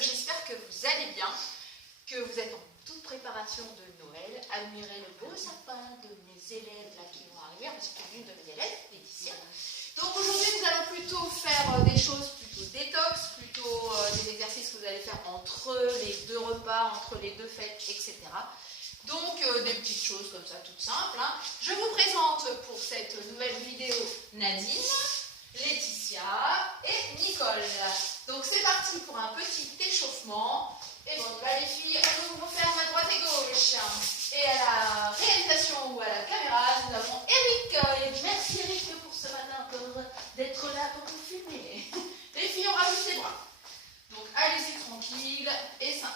j'espère que vous allez bien, que vous êtes en toute préparation de Noël. Admirez le beau sapin de mes élèves là qui vont arriver, parce que l'une de mes élèves, Laetitia. Donc aujourd'hui, nous allons plutôt faire des choses plutôt détox, plutôt des exercices que vous allez faire entre les deux repas, entre les deux fêtes, etc. Donc des petites choses comme ça, toutes simples. Hein. Je vous présente pour cette nouvelle vidéo Nadine, Laetitia et Nicole. Donc c'est parti pour un petit échauffement. Et bon, bah, les filles, elles vont faire à droite et gauche. Et à la réalisation ou à la caméra, nous avons Eric. Et merci Eric pour ce matin d'être là pour nous filmer. Les filles, on rajoute les bras. Donc allez-y tranquille. Et 5,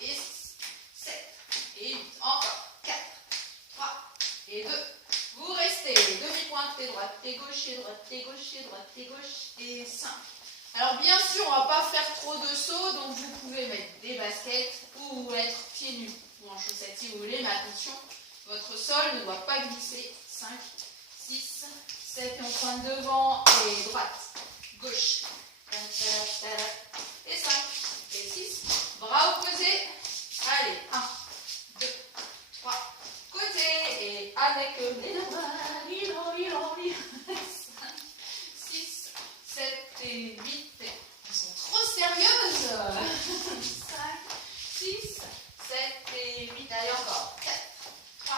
et 6, 7, et 8. Encore 4, 3 et 2. Vous restez demi-pointe et droite et gauche et droite et gauche et droite et gauche et 5. Alors bien sûr, on ne va pas faire trop de sauts, donc vous pouvez mettre des baskets ou être pieds nus ou en chaussettes si vous voulez, mais attention, votre sol ne doit pas glisser. 5, 6, 7, et on pointe devant et droite, gauche, et 5, et 6, bras opposés, allez, 1, 2, 3, côté, et avec les deux bras, 6, 7 et 8, elles sont trop sérieuses. 5, 6, 7 et 8, allez encore, 4, 3,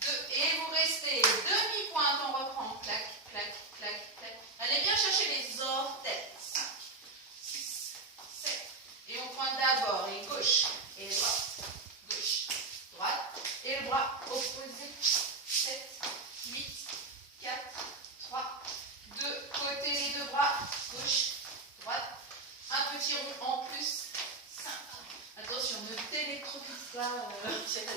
2, et vous restez demi-pointe, on reprend, clac, clac, clac, clac. Allez bien chercher les orteils, 5, 6, 7, et on pointe d'abord, et gauche, et droite, gauche, droite, et le bras opposé, 7, 8, 4, 3, 2, côté les deux bras, gauche, droite, un petit rond en plus, 5. Attention, ne t'électrocute pas, 5,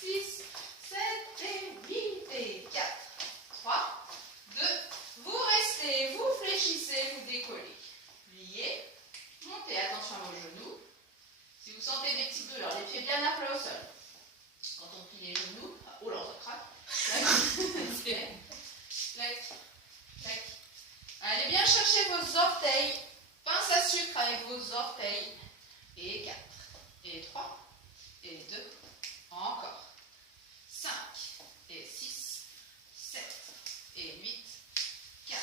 6, 7 et 8 et 4, 3, 2, vous restez, vous fléchissez, vous décollez. Pliez, montez, attention à vos genoux. Si vous sentez des petits douleurs, les pieds bien à plat au sol. Quand on plie les genoux, oh là, ça craque. Clac, clac. Allez bien chercher vos orteils. Pince à sucre avec vos orteils. Et 4, et 3, et 2, encore. 5, et 6, 7, et 8, 4,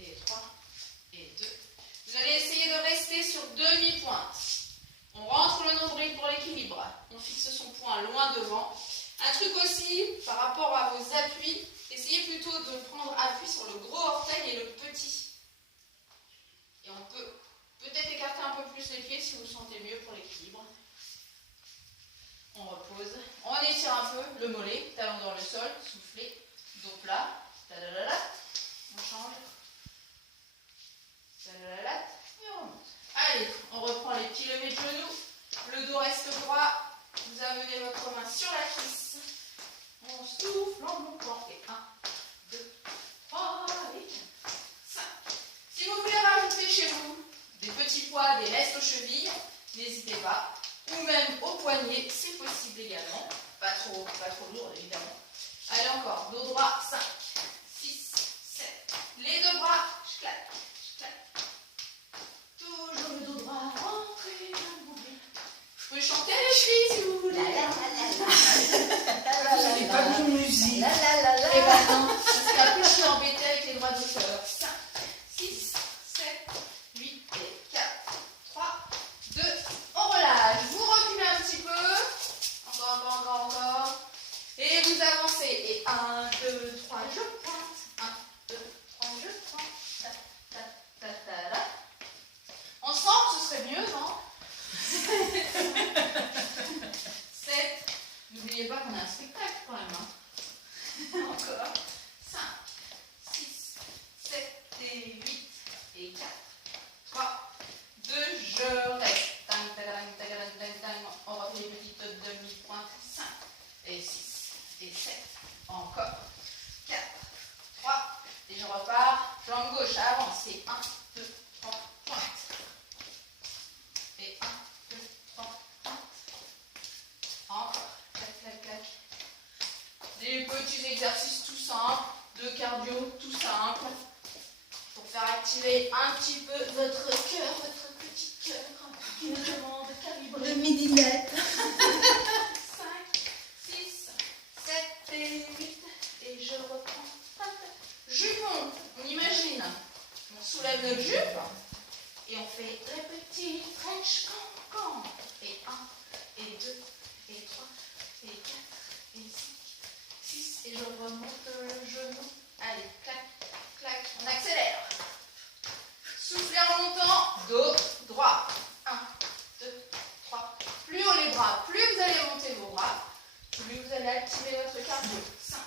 et 3, et 2. Vous allez essayer de rester sur demi-pointe. On rentre le nombril pour l'équilibre. On fixe son poing loin devant. Un truc aussi, par rapport à vos appuis, essayez plutôt de prendre appui sur le gros orteil et le petit. Et on peut peut-être écarter un peu plus les pieds si vous sentez mieux pour l'équilibre. On repose. On étire un peu le mollet, talon dans le sol, soufflez, dos plat. On change. Et on remonte. Allez, on reprend les petits levés de genoux. Le dos reste droit. Vous amenez votre main sur la cuisse. On souffle en montant. Et 1, 2, 3, et 4, 5. Si vous voulez rajouter chez vous des petits poids, des restes aux chevilles, n'hésitez pas. Ou même aux poignets, c'est possible également. Pas trop lourd, évidemment. Allez encore, dos droit, 5, 6, 7. Les deux bras, je claque, je claque. Toujours le dos droit, rentrez dans le mouvement. Vous pouvez chanter les chevilles si vous voulez. C'est pas de musique. Et ben non, parce qu'après je suis embêtée avec les doigts d'auteur. 5, 6, 7, 8 et 4, 3, 2, on relâche. Vous reculez un petit peu. Encore. Et vous avancez. Et 1, 2, 3, je pointe. 1, 2, 3, je pointe. Ta. Ensemble, ce serait mieux, non? 7. N'oubliez pas qu'on a un spectacle quand même. Hein. Encore. 5, 6, 7 et 8 et 4, 3, 2, je reste. On refait les petites demi-pointes. 5 et 6 et 7. Encore. 4, 3. Et je repars. Jambe gauche, avancez. 1, 2, 3, pointe. Et 1, 2, 3, pointe. Encore. Clac, clac, clac. Des petits exercices tout simples, de cardio tout simple, pour faire activer un petit peu votre cœur, votre cœur qui me demande de calibrer. Le millimètre. 5, 6, 7 et 8. Et je reprends. Jupon, on imagine. On soulève notre jupe. Et on fait les petits stretch can. Et 1, et 2, et 3, et 4, et 5, 6. Et je remonte le genou. Allez, clac, clac. On accélère. Soufflez en montant. Dos droit. 1, 2, 3. Plus haut les bras, plus vous allez monter vos bras, plus vous allez activer votre cardio. 5,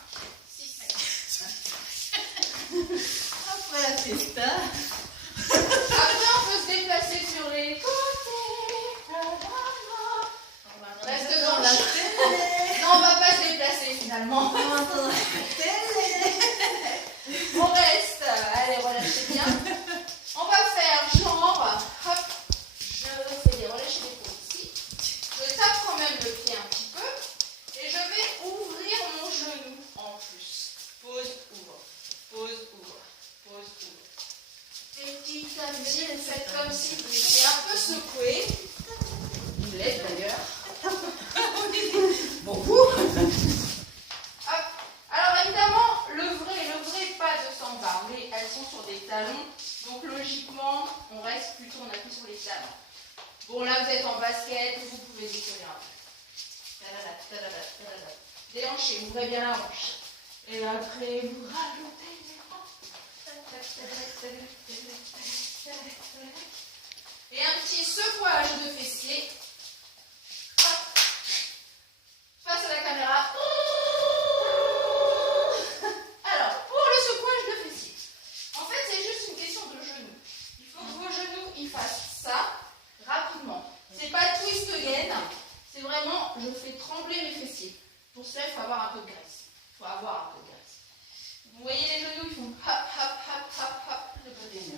6, 7. Après la fiesta. Après, on peut se déplacer sur les côtés. Reste dans la le télé. Non, on va pas se déplacer finalement. Dans la télé. On reste. Allez, relâchez bien. On va faire genre, hop, je fais des relâchés d'épaule ici. Je tape quand même le pied un petit peu. Et je vais ouvrir mon genou en plus. Pause, ouvre. Pause, ouvre. Pause, ouvre. Et petit à petit, vous faites comme si vous étiez un peu secoué. Vous l'êtes d'ailleurs. Beaucoup. Hop. Alors évidemment, le vrai pas de samba. Elles sont sur des talons. Donc logiquement, on reste plutôt, on appuie sur les talons. Bon là, vous êtes en basket, vous pouvez décoller un peu. Déhanchez, ouvrez bien la hanche. Et après, vous rajoutez les bras. Et un petit secouage de fessiers. Face à la caméra. Alors, pour le secouage de fessiers, en fait, c'est juste une question de genoux. Il faut que vos genoux ils fassent ça rapidement. C'est pas twist again, c'est vraiment je fais trembler mes fessiers. Pour cela, il faut avoir un peu de graisse. Il faut avoir un peu de graisse. Vous voyez les genoux, ils font hop, hop, hop, hop, hop.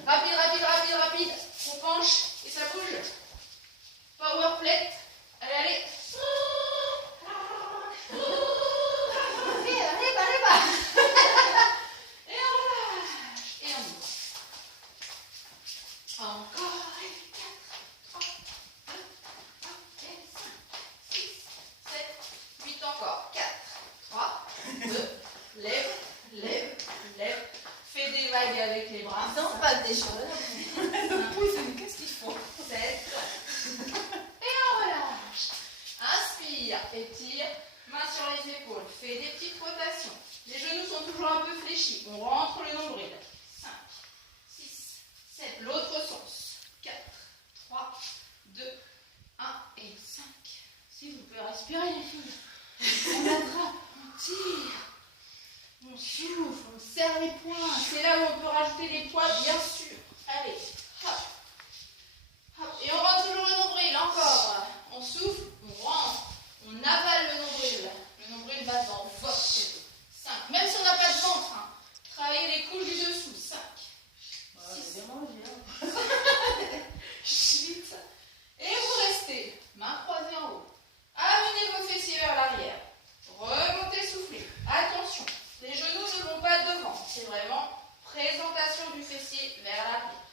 Rapide, rapide, rapide, rapide. On penche et ça bouge. Power plate. Allez, allez. Et on relâche. Et on ouvre. Encore. Et 4, 3, 2, 1, et 5, 6, 7, 8 encore. 4, 3, 2, lève, lève, lève. Fais des vagues avec les bras. Ils n'ont pas des choses. Qu'est-ce qu'il faut? 7. Et on relâche. Inspire, étire. Main sur les épaules. Fais des petites rotations. Les genoux sont toujours un peu fléchis. On rentre le nombril. 5, 6, 7. L'autre sens. 4, 3, 2, 1 et 5. Si vous pouvez respirer les filles. On attrape, on tire. On souffle, on serre les poings. C'est là où on peut rajouter des poids, bien sûr. Allez, hop. Hop. Et on rentre toujours le nombril, encore. On souffle, on rentre. On avale le nombril. Le nombril va dans votre dos. 5. Même si on n'a pas de ventre, hein. Travaillez les coudes du dessous. 5. 6. 8. Et vous restez. Main croisée en haut. Amenez vos fessiers vers l'arrière. Remontez, soufflez. Attention. Les genoux ne vont pas devant. C'est vraiment présentation du fessier vers l'arrière.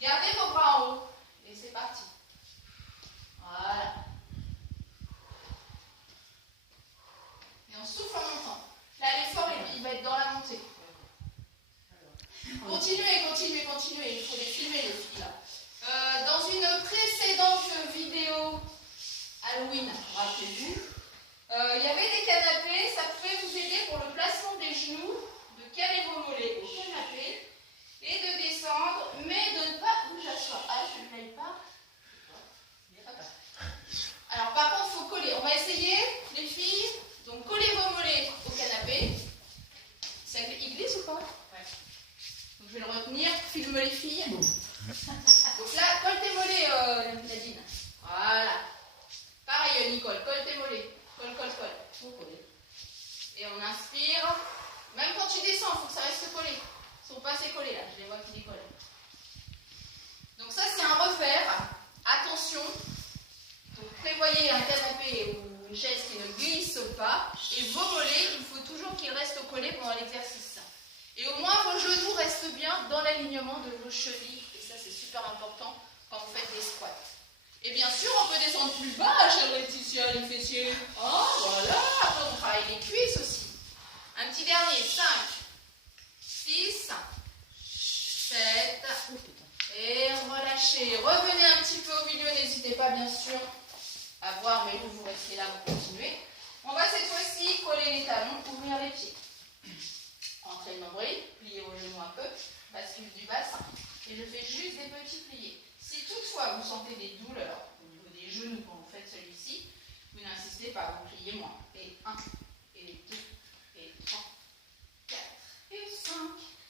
Gardez vos bras en haut. Et c'est parti. Voilà. Et on souffle en montant. Là, l'effort, il va être dans la montée. Continuez, continuez, continuez. Il faut les filmer, les filles, là. Dans une précédente vidéo Halloween, rappelez-vous, il y avait des canapés. Ça pouvait vous aider pour le placement des genoux, de caler vos mollets au canapé et de descendre, mais de ne pas vous asseoir. Ah, je ne l'aime pas. Alors, par contre, il faut coller. On va essayer, les filles. Donc, collez vos mollets au canapé. Il glisse ou pas? Ouais. Donc, je vais le retenir. Filme les filles. Donc là, colle tes mollets, Nadine. Voilà. Pareil, Nicole. Colle tes mollets. Colle, colle, colle. Faut coller. Et on inspire. Même quand tu descends, il faut que ça reste collé. Ils ne sont pas assez collés là. Je les vois qui décollent. Donc ça, c'est un refaire. Attention. Donc, prévoyez un canapé ou une chaise qui ne glisse pas. Et vos mollets, il faut toujours qu'ils restent collés pendant l'exercice. Et au moins, vos genoux restent bien dans l'alignement de vos chevilles. Et ça, c'est super important quand vous faites des squats. Et bien sûr, on peut descendre plus bas, chère Laetitia, les fessiers. Oh, voilà. Après, on travaille les cuisses aussi. Un petit dernier. 5, 6, 7. Et relâchez. Revenez un petit peu au milieu. N'hésitez pas, bien sûr, à voir, mais vous restez là, vous continuez. On va cette fois-ci coller les talons, ouvrir les pieds. Entrez le nombril, pliez vos genoux un peu, bascule du bassin. Et je fais juste des petits pliés. Si toutefois vous sentez des douleurs au niveau des genoux quand vous faites celui-ci, vous n'insistez pas, vous pliez moins. Et 1, et 2, et 3, 4, et 5,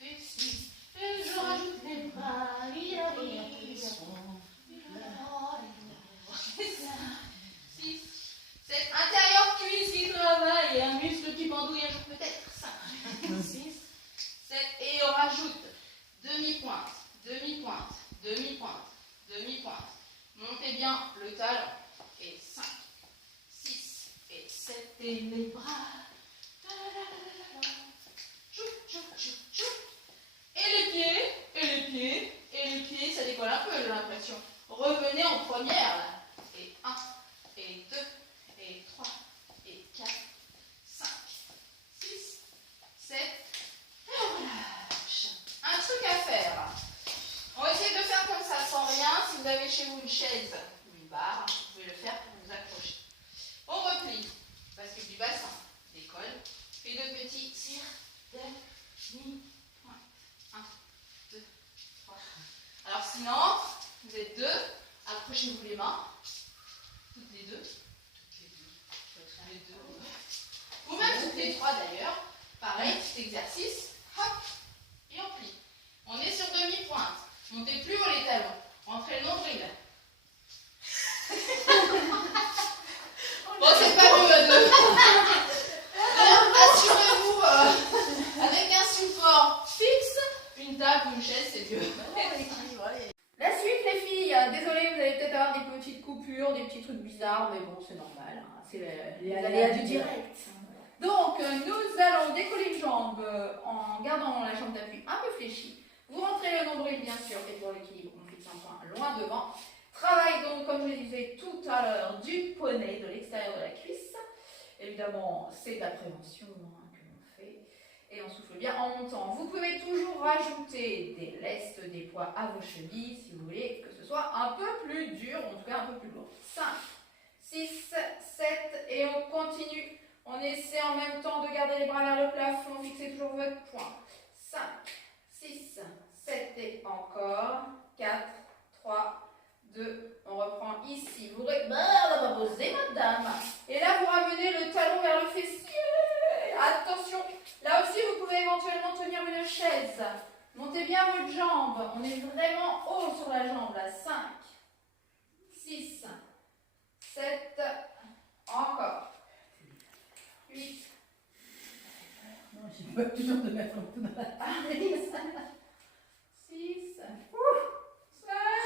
et 6. Et je rajoute les bras. 6, 7, intérieur cuisse qui travaille et un muscle qui pendouille un jour peut-être. 5, 6, 7, et on rajoute demi-pointe, demi-pointe, demi-pointe, demi-pointe. Montez bien le talon. Et 5, 6, et 7, et les bras. Et les pieds, et les pieds, et les pieds, ça décolle un peu, j'ai l'impression. Revenez en première, là. Et 1, et 2, et 3, et 4, 5, 6, 7, et on relâche. Un truc à faire. On va essayer de faire comme ça, sans rien. Si vous avez chez vous une chaise ou une barre, vous pouvez le faire pour vous accrocher. On replie. Bascule du bassin. Décolle. Puis de petits tirs de mi-pointe. 1, 2, 3. Alors sinon, vous êtes deux. Accrochez-vous les mains. Toutes les deux. Les deux. Ou même toutes les trois d'ailleurs. Pareil, petit exercice. Hop. Et on plie. On est sur demi-pointe. Montez plus haut les talons. Rentrez le nombril. Bon, c'est pas mieux à deux. Alors, assurez-vous avec un support fixe, une table ou une chaise, c'est mieux. La suite, les filles. Désolée, vous allez peut-être avoir des petites coupures, des petits trucs bizarres, mais bon, c'est normal. Hein. C'est les aléas du direct. Donc, nous allons décoller une jambe en gardant la jambe d'appui un peu fléchie. Vous rentrez le nombril, bien sûr, et pour l'équilibre, on fixe un point loin devant. Travail donc, comme je le disais tout à l'heure, du poney, de l'extérieur de la cuisse. Évidemment, c'est de la prévention hein, que l'on fait. Et on souffle bien en montant. Vous pouvez toujours rajouter des lestes, des poids à vos chevilles, si vous voulez que ce soit un peu plus dur, en tout cas un peu plus lourd. 5, 6, 7, et on continue. On essaie en même temps de garder les bras vers le plafond, fixez toujours votre poing. 5, 6, 7 et encore. 4, 3, 2, on reprend ici. Vous posez, madame. Et là, vous ramenez le talon vers le fessier. Attention, là aussi, vous pouvez éventuellement tenir une chaise. Montez bien votre jambe. On est vraiment haut sur la jambe, là. 5, 6, 7, encore. 8. Non, j'ai pas toujours de mettre un coup dans la tête. 6.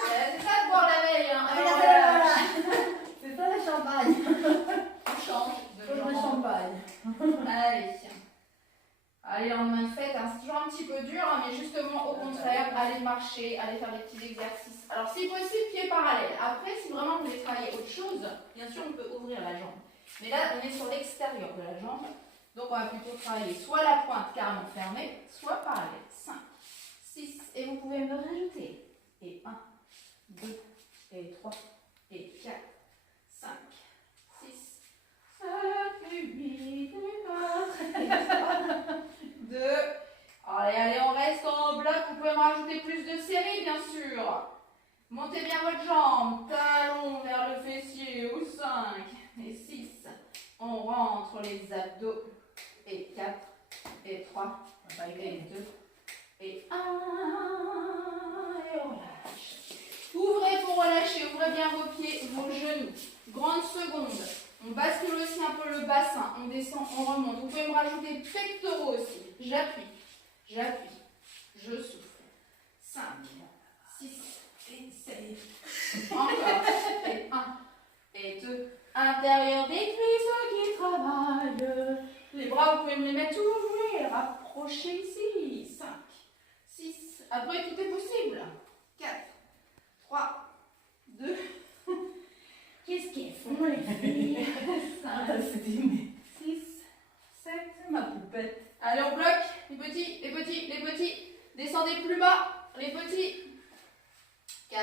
C'est ça de boire la veille. Hein. Voilà. C'est ça le champagne. On change de Le champagne. Allez. Allez, lendemain de fête, hein, c'est toujours un petit peu dur, hein, mais justement, au contraire, allez marcher, allez faire des petits exercices. Alors, si possible, pieds parallèles. Après, si vraiment vous voulez travailler autre chose, bien sûr, on peut ouvrir la jambe. Mais là, on est sur l'extérieur de la jambe. Donc, on va plutôt travailler soit la pointe carrément fermée, soit parallèle. 5, 6, et vous pouvez me rajouter. Et 1, 2, et 3, et 4, 5, 6, 7, et 8, et 4, 2. Allez, on reste en bloc. Vous pouvez me rajouter plus de séries, bien sûr. Montez bien votre jambe. Talon vers le fessier. Ou 5 et 6. On rentre les abdos. Et 4, et 3, et 2, et 1. Et on relâche. Ouvrez pour relâcher. Ouvrez bien vos pieds, vos genoux. Grande seconde. On bascule aussi un peu le bassin. On descend, on remonte. Vous pouvez me rajouter pectoraux aussi. J'appuie. J'appuie. Je souffle. 5, 6, et 7. Encore. Et 1, et 2. Intérieur des cuisses qui travaillent. Les bras, vous pouvez me les mettre où vous voulez. Rapprochez ici. 5, 6. Après, tout est possible. 4, 3, 2, bon les filles. 5, 6, 7, ma poupette. Allez, on bloque. Les petits, les petits, les petits. Descendez plus bas. Les petits. 4,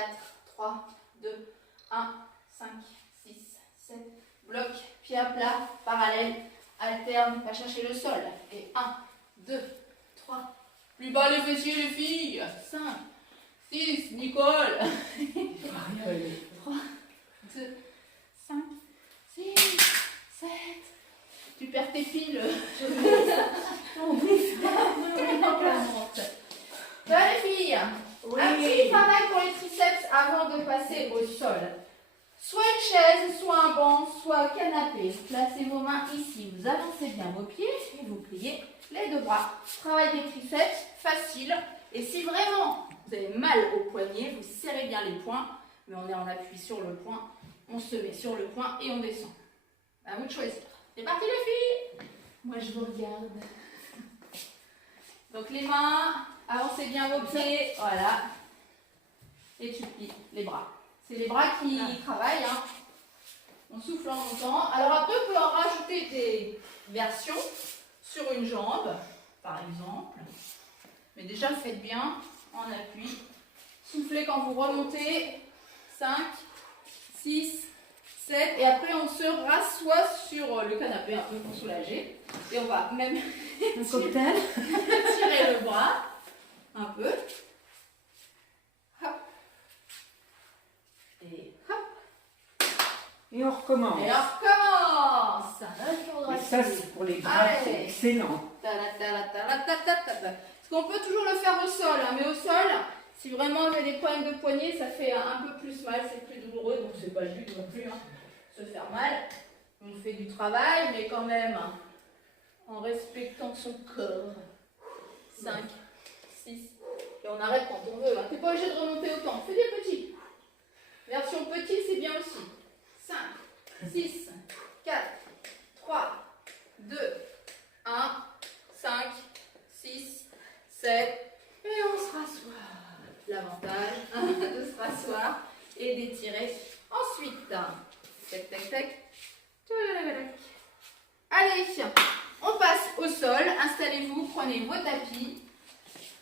3, 2, 1, 5, 6, 7. Bloc, pied à plat, parallèle, alterne, va chercher le sol. Et 1, 2, 3. Plus bas les fessiers, les filles. 5, 6, Nicole. 3, 2, 5, 6, 7. Tu perds tes piles. Ben les filles, Oui. un petit travail pour les triceps avant de passer au sol. Soit une chaise, soit un banc, soit un canapé. Placez vos mains ici, vous avancez bien vos pieds et vous pliez les deux bras. Travail des triceps, facile. Et si vraiment vous avez mal au poignet, vous serrez bien les poings, mais on est en appui sur le point. On se met sur le point et on descend. À vous de choisir. C'est parti les filles. Moi je vous regarde. Donc les mains, avancez bien vos pieds, voilà. Et tu plies les bras. C'est les bras qui travaillent, hein. On souffle en montant. Alors après, on peut en rajouter des versions sur une jambe, par exemple. Mais déjà, faites bien en appui. Soufflez quand vous remontez. 5, 6, 7. Et après, on se rassoit sur le canapé un peu pour soulager. Et on va même Un cocktail. tirer le bras un peu. Hop. Et hop. Et on recommence. Et on recommence. Et ça, c'est pour les bras, c'est Allez. excellent. Parce qu'on peut toujours le faire au sol, hein, mais au sol, si vraiment vous avez des problèmes de poignet, ça fait un peu plus mal, c'est plus douloureux, donc c'est pas le but non plus, hein, se faire mal. On fait du travail, mais quand même, en respectant son corps. 5, 6, et on arrête quand on veut. Hein. T'es pas obligé de remonter autant. Fais des petits. Version petit, c'est bien aussi. 5, 6, 4, 3, 2, 1, 5, 6, 7, et on se rassoit. L'avantage de se rasseoir et d'étirer ensuite. Tac, tac, tac. Allez, on passe au sol. Installez-vous, prenez vos tapis.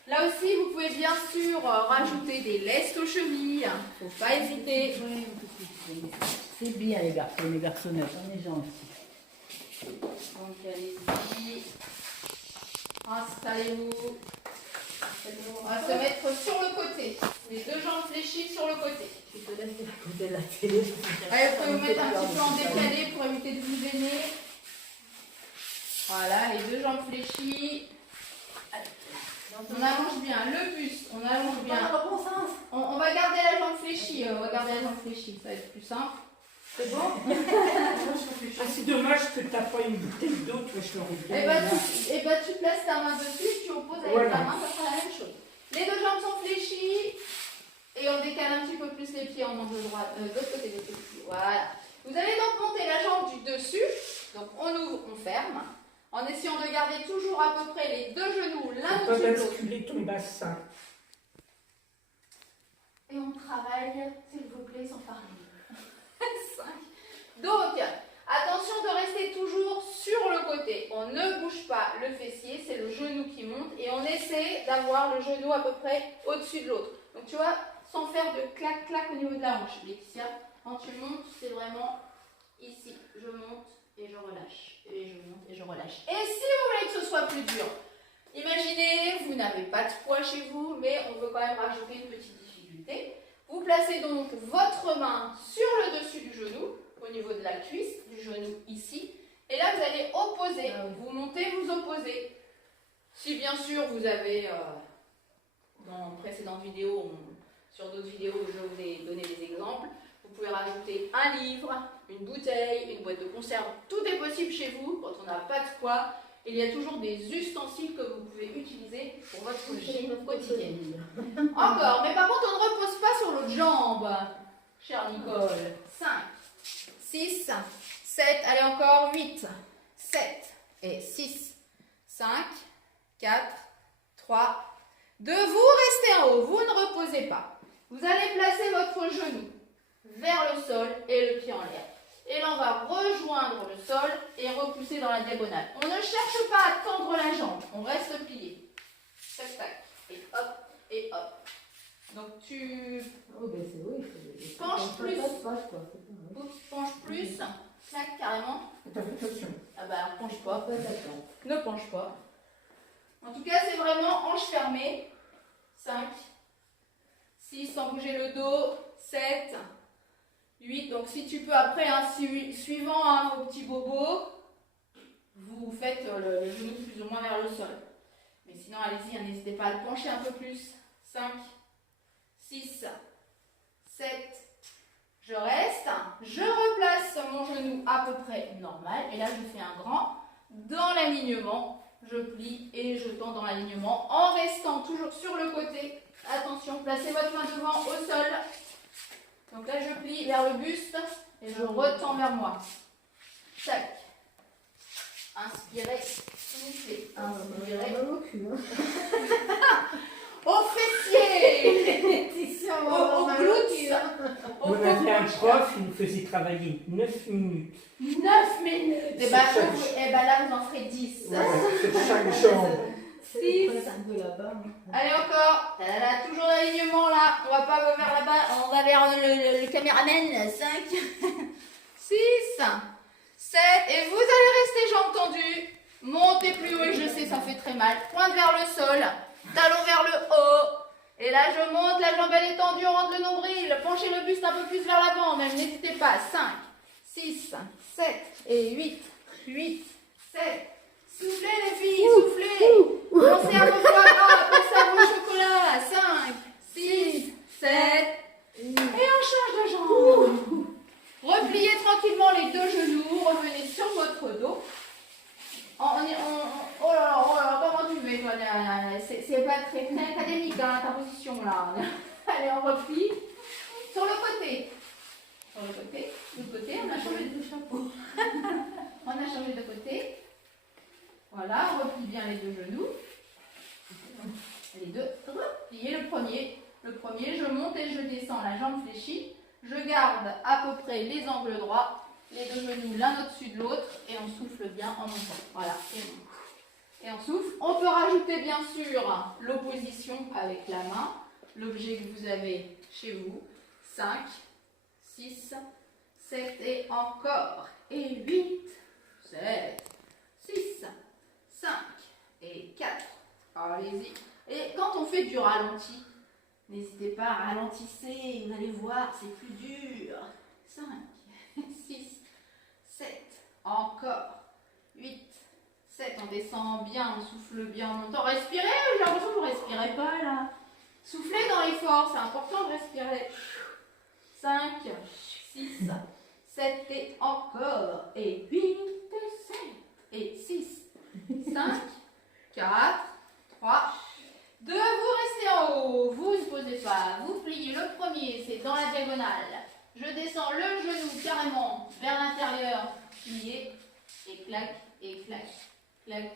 Là aussi, vous pouvez bien sûr rajouter des lestes aux chevilles. Faut pas hésiter. C'est bien les garçonnettes, on est gentils. Donc allez-y. Installez-vous. On va se mettre sur le côté. Les deux jambes fléchies sur le côté. Je te laisse à côté de la télé. Allez, vous pouvez vous mettre un petit peu en décalé pour éviter de vous gêner. Voilà, les deux jambes fléchies. On allonge bien le buste, on allonge bien. On va garder la jambe fléchie, ça va être plus simple. C'est bon? Ah, c'est dommage que tu n'as pas une bouteille d'eau, toi, je l'aurais bien. Et bah, tu places ta main dessus, tu opposes avec ta main, ça sera la même chose. Les deux jambes sont fléchies et on décale un petit peu plus les pieds en angle droit, de l'autre côté, de l'autre côté. Voilà. Vous allez donc monter la jambe du dessus, donc on ouvre, on ferme, en essayant de garder toujours à peu près les deux genoux l'un Tu peux au-dessus de l'autre. basculer ton bassin. Et on travaille, s'il vous plaît, sans parler. 5. Donc, attention de rester toujours sur le côté. On ne bouge pas le fessier, c'est le genou qui monte. Et on essaie d'avoir le genou à peu près au-dessus de l'autre. Donc, tu vois, sans faire de clac-clac au niveau de la hanche. Laetitia, quand tu montes, c'est vraiment ici. Je monte et je relâche. Et je monte et je relâche. Et si vous voulez que ce soit plus dur, imaginez, vous n'avez pas de poids chez vous, mais on veut quand même rajouter une petite difficulté. Vous placez donc votre main sur le dessus du genou, au niveau de la cuisse, du genou ici. Et là, vous allez opposer. Vous montez, vous opposez. Si bien sûr, vous avez, dans précédentes vidéos, sur d'autres vidéos, je vous ai donné des exemples. Vous pouvez rajouter un livre, une bouteille, une boîte de conserve. Tout est possible chez vous quand on n'a pas de poids. Il y a toujours des ustensiles que vous pouvez utiliser pour votre gym quotidienne. Encore, mais par contre, on ne repose pas sur l'autre jambe, chère Nicole. 5, 6, 7, allez encore, 8, 7 et 6, 5, 4, 3, 2. Vous restez en haut, vous ne reposez pas. Vous allez placer votre genou vers le sol et le pied en l'air. Et là, on va rejoindre le sol et repousser dans la diagonale. On ne cherche pas à tendre la jambe, on reste plié. Tac, tac. Et hop, et hop. Donc tu Oh, ben c'est oui. penches plus. Oups. Penche plus. Clac, carrément. Attention. Ah bah, alors, penche pas. Attends. Ne penche pas. En tout cas, c'est vraiment hanche fermée. 5, 6, sans bouger le dos. 7, 8. Donc, si tu peux, après, hein, suivant hein, vos petits bobos, vous faites le genou plus ou moins vers le sol. Mais sinon, allez-y, hein, n'hésitez pas à le pencher un peu plus. 5, 6, 7. Je reste. Je replace mon genou à peu près normal. Et là, je fais un grand dans l'alignement. Je plie et je tends dans l'alignement en restant toujours sur le côté. Attention, placez votre main devant au sol. Donc là, je plie vers le buste et je retends vers moi. Tac. Inspirez, soufflez. Inspirez. Au fessier. Au glutes. On avait un prof, il nous faisait travailler 9 minutes. 9 minutes. Et bah, là, vous en ferez 10. Ouais, sur chaque jambe. 6. Allez, encore. Tadada, toujours l'alignement là. On va pas vers là-bas. On va vers le caméraman. 5, 6, 7. Et vous allez rester jambes tendues. Montez plus haut et je sais, ça fait très mal. Pointe vers le sol. Talon vers le haut. Et là, je monte. La jambe elle est tendue. On rentre le nombril. Penchez le buste un peu plus vers l'avant. Même n'hésitez pas. 5, 6, 7 et 8. 8, 7. Soufflez les filles, soufflez. Pensez à vos foie gras, pensez à vos chocolats. 5, 6, 7. Et on change de jambe. Repliez tranquillement les deux genoux. Revenez sur votre dos. Oh là, comment tu fais toi? C'est pas très académique hein, ta position là. Allez, on replie. Sur le côté. Sur le côté. De l'autre côté, on a changé de chapeau. On a changé de côté. Voilà, on replie bien les deux genoux. Les deux. Pliez le premier. Le premier, je monte et je descends, la jambe fléchie. Je garde à peu près les angles droits. Les deux genoux l'un au-dessus de l'autre. Et on souffle bien en montant. Voilà. Et on souffle. On peut rajouter bien sûr l'opposition avec la main. L'objet que vous avez chez vous. 5, 6, 7 et encore. Et 8, 7, 6, 5 et 4. Allez-y. Et quand on fait du ralenti, n'hésitez pas à ralentisser. Vous allez voir, c'est plus dur. 5, 6, 7, encore. 8, 7. On descend bien, on souffle bien en montant. Respirez, j'ai l'impression que vous ne respirez pas là. Soufflez dans l'effort, c'est important de respirer. 5, 6, 7 et encore. Et 8, et 7, et 6, 5, 4, 3, 2. Vous restez en haut, vous ne posez pas. Vous pliez le premier, c'est dans la diagonale. Je descends le genou carrément vers l'intérieur. Plié, et clac, et clac, clac,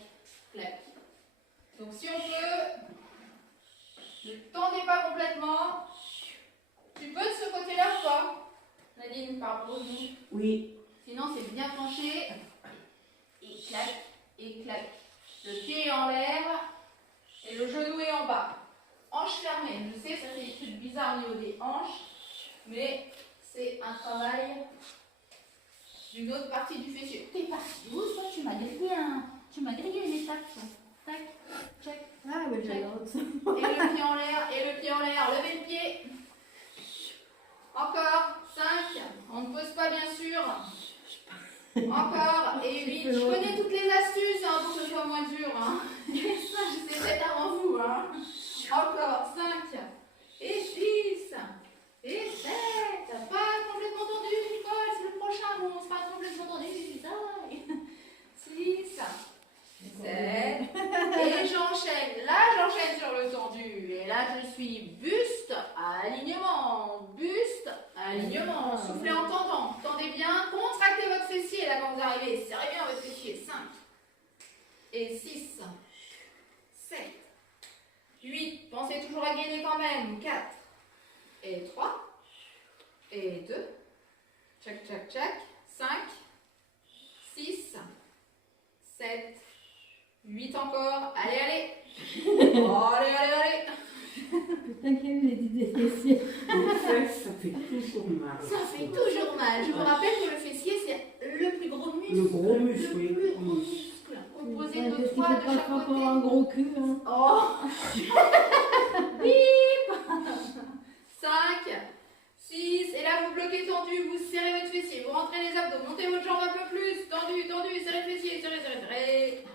clac. Donc si on peut, ne tendez pas complètement. Tu peux de ce côté-là ou pas? Nadine, par rapport au genou. Oui. Sinon, c'est bien penché. Et clac, et clac. Le pied est en l'air et le genou est en bas. Hanche fermée. Je sais, ça fait des trucs bizarres au niveau des hanches, mais c'est un travail d'une autre partie du fessier. T'es parti où, toi? Tu m'as grillé une étape. Tac, tac. Ah, mais j'ai Et le pied en l'air, et le pied en l'air. Levez le pied. Encore. 5. On ne pose pas, bien sûr. Encore. Et 8. Je connais toutes les astuces hein, pour que ce soit moins dur. Hein. Ça, je sais peut-être avant vous. Hein. Encore. 5. Et 6. Et 7. Pas complètement tendu, Nicole. C'est le prochain. Bon, on sera complètement tendu. 6. 7. Et j'enchaîne. Là, j'enchaîne sur le tendu. Et là, je suis buste, alignement. Buste, alignement. Soufflez en tendant. Tendez bien. Contractez votre fessier là quand vous arrivez. Serrez bien votre fessier. 5. Et 6. 7. 8. Pensez toujours à gainer quand même. 4. Et 3. Et 2. Tchac, tchac, tchac. 5, 6, 7, 8 encore. Allez, allez. Allez, allez, allez. Putain, qu'il y a eu des fessiers. Les fesses, ça fait toujours mal. Ça fait toujours mal. Je vous rappelle que le fessier, c'est le plus gros muscle. Le gros muscle, Le oui. plus gros muscle. Composé de Qu'est-ce qu'il 3 faut de pas chaque faire pour côté. un gros cul, hein. Oh. Bip. 5, 6, et là vous bloquez tendu, vous serrez votre fessier, vous rentrez les abdos, montez votre jambe un peu plus, tendu, tendu, serrez le fessier, serrez, serrez, serrez.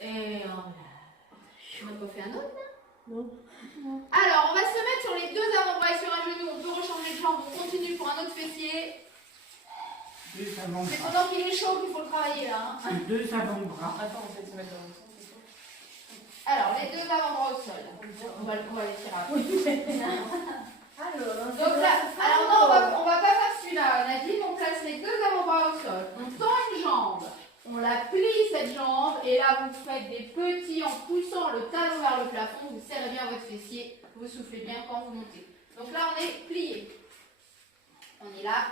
Et voilà. On n'a pas fait un autre là? Non. Alors, on va se mettre sur les deux avant-bras et sur un genou, on peut rechanger de jambe, on continue pour un autre fessier. Deux C'est avant-bras. pendant qu'il est chaud qu'il faut le travailler là. Hein. Deux avant-bras. Attends, on fait se mettre dans le sens, c'est tout. Alors, les deux avant-bras au sol. On va les tirer après. Donc là, alors non, on va pas faire celui-là, Nadine, on place les deux avant-bras au sol, on tend une jambe, on la plie cette jambe, et là vous faites des petits en poussant le talon vers le plafond, vous serrez bien votre fessier, vous soufflez bien quand vous montez. Donc là on est plié. On est là,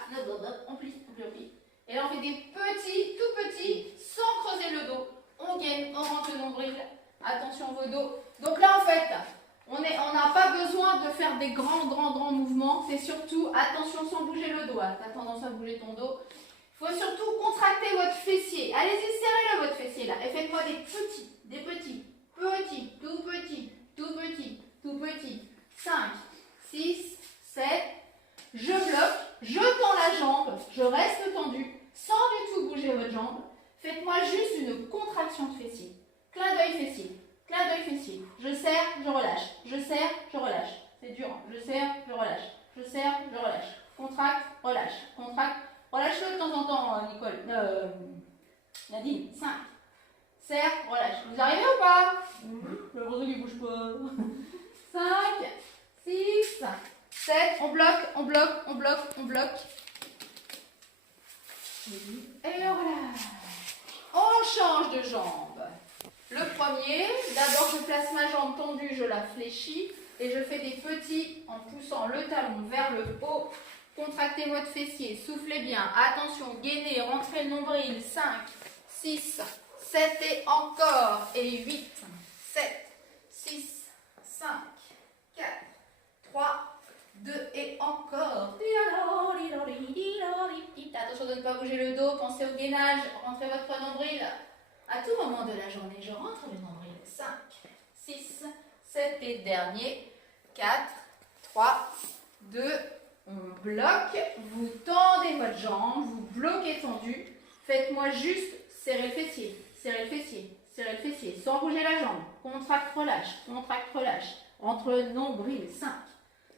on plie, on plie, on plie. Et là on fait des petits, tout petits, sans creuser le dos. On gaine, on rentre le nombril, attention vos dos. Donc là en fait, on n'a pas besoin de faire des grands mouvements. C'est surtout, attention sans bouger le dos. Tu as tendance à bouger ton dos. Il faut surtout contracter votre fessier. Allez-y, serrez-le votre fessier là. Et faites-moi des petits, tout petits, tout petits, tout petits. 5, 6, 7. Je bloque, je tends la jambe, je reste tendu, sans du tout bouger votre jambe. Faites-moi juste une contraction de fessier. Clin d'œil fessier. Clin d'œil fessier. Je serre, je relâche. Je serre, je relâche. C'est dur. Hein. Je serre, je relâche. Je serre, je relâche. Contracte, relâche. Contracte. Relâche-le de temps en temps, Nicole. Nadine. 5. Serre, relâche. Vous arrivez ou pas? Le réseau qui bouge pas. 5, 6, 7. On bloque, on bloque, on bloque, on bloque. Et voilà. On change de jambe. Le premier, d'abord je place ma jambe tendue, je la fléchis et je fais des petits en poussant le talon vers le haut. Contractez votre fessier, soufflez bien. Attention, gainez, rentrez le nombril. 5, 6, 7 et encore. Et 8, 7, 6, 5, 4, 3, 2 et encore. Attention de ne pas bouger le dos, pensez au gainage, rentrez votre nombril. À tout moment de la journée, je rentre le nombril. 5, 6, 7 et dernier. 4, 3, 2, on bloque. Vous tendez votre jambe, vous bloquez tendu. Faites-moi juste serrer le fessier, serrer le fessier, serrer le fessier, sans bouger la jambe. Contracte, relâche, contracte, relâche. Entre le nombril. 5,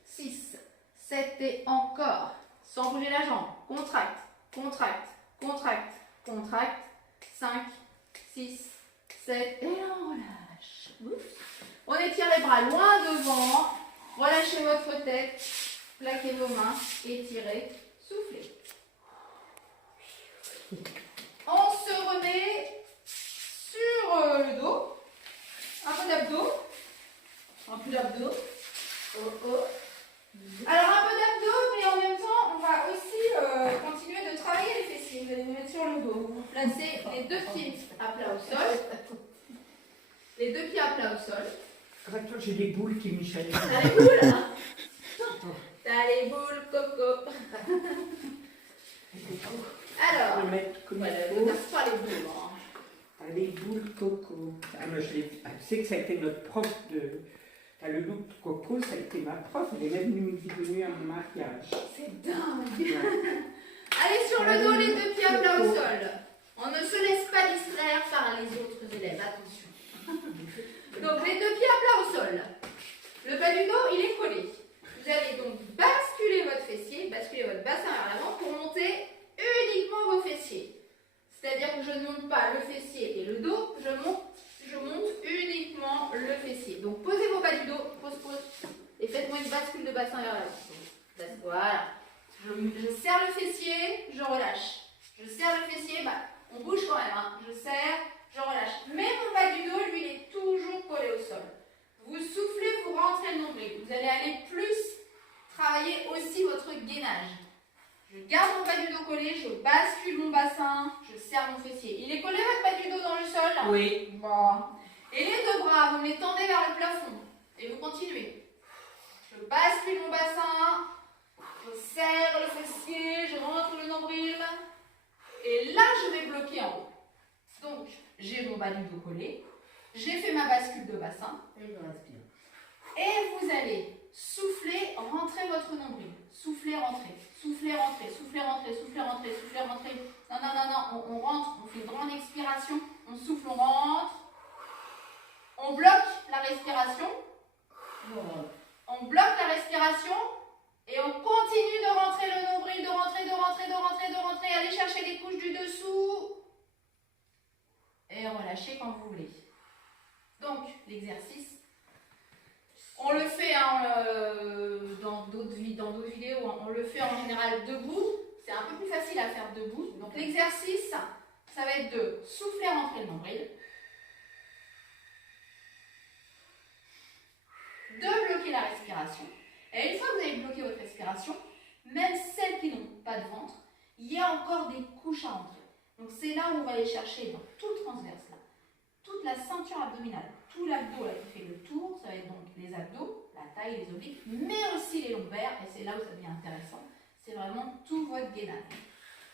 6, 7 et encore. Sans bouger la jambe. Contracte, contracte, contracte, contracte. 5, 6, 7, et on relâche. Ouf. On étire les bras loin devant. Relâchez votre tête. Plaquez vos mains. Étirez. Soufflez. On se remet sur le dos. Un peu d'abdos. Un peu d'abdos. Oh, oh. Alors un peu d'abdos, mais en même temps, on va aussi continuer de travailler les fessiers. Vous allez vous mettre sur le dos. Vous placez les deux pieds à plat au sol. Les deux pieds à plat au sol. Attends, j'ai des boules qui m'échappent. T'as les boules? T'as les boules, coco. Alors, Je vais mettre comme voilà, il ne faut. casse pas les boules. Hein. Ah, les boules coco. Ah, moi, tu sais que ça a été notre prof de. Ah, le look coco, ça a été ma prof. Elle est même venue à mon mariage. C'est dingue. Ouais. Allez sur le dos, les deux pieds à plat au sol. On ne se laisse pas distraire par les autres élèves, attention. Donc les deux pieds à plat au sol. Le bas du dos, il est collé. Vous allez donc basculer votre fessier, basculer votre bassin vers l'avant pour monter uniquement vos fessiers. C'est-à-dire que je ne monte pas le fessier et le dos, je monte uniquement le fessier. Donc posez vos bas du dos, pose, et faites-moi une bascule de bassin vers l'avant. Voilà. Je serre le fessier, je relâche. Je serre le fessier, bah, on bouge quand même. Hein. Je serre, je relâche. Mais mon bas du dos, lui, il est toujours collé au sol. Vous soufflez, vous rentrez le nombril. Vous allez aller plus travailler aussi votre gainage. Je garde mon bas du dos collé, je bascule mon bassin, je serre mon fessier. Il est collé votre bas du dos dans le sol? Oui. Bon. Et les deux bras, vous les tendez vers le plafond. Et vous continuez. Je bascule mon bassin, je serre le fessier, je rentre le nombril. Et là, je vais bloquer en haut. Donc, j'ai mon bas du dos collé. J'ai fait ma bascule de bassin. Et je respire. Et vous allez souffler, rentrer votre nombril. Souffler, rentrer. Souffler, rentrer. Souffler, rentrer. Souffler, rentrer. Souffler, rentrer. Non, non, non, non. On rentre. On fait une grande expiration. On souffle, on rentre. On bloque la respiration. Voilà. On bloque la respiration. Et on continue de rentrer le nombril, de rentrer, de rentrer, de rentrer, de rentrer. Allez chercher les couches du dessous. Et relâchez quand vous voulez. Donc, l'exercice. On le fait dans d'autres vidéos, on le fait en général debout. C'est un peu plus facile à faire debout. Donc l'exercice, ça va être de souffler, rentrer le nombril. De bloquer la respiration. Et une fois que vous avez bloqué votre respiration, même celles qui n'ont pas de ventre, il y a encore des couches à rentrer. Donc c'est là où on va aller chercher dans tout le transverse, là, toute la ceinture abdominale, tout l'abdos là qui fait le tour, ça va être donc les abdos, la taille, les obliques, mais aussi les lombaires, et c'est là où ça devient intéressant, c'est vraiment tout votre gainage.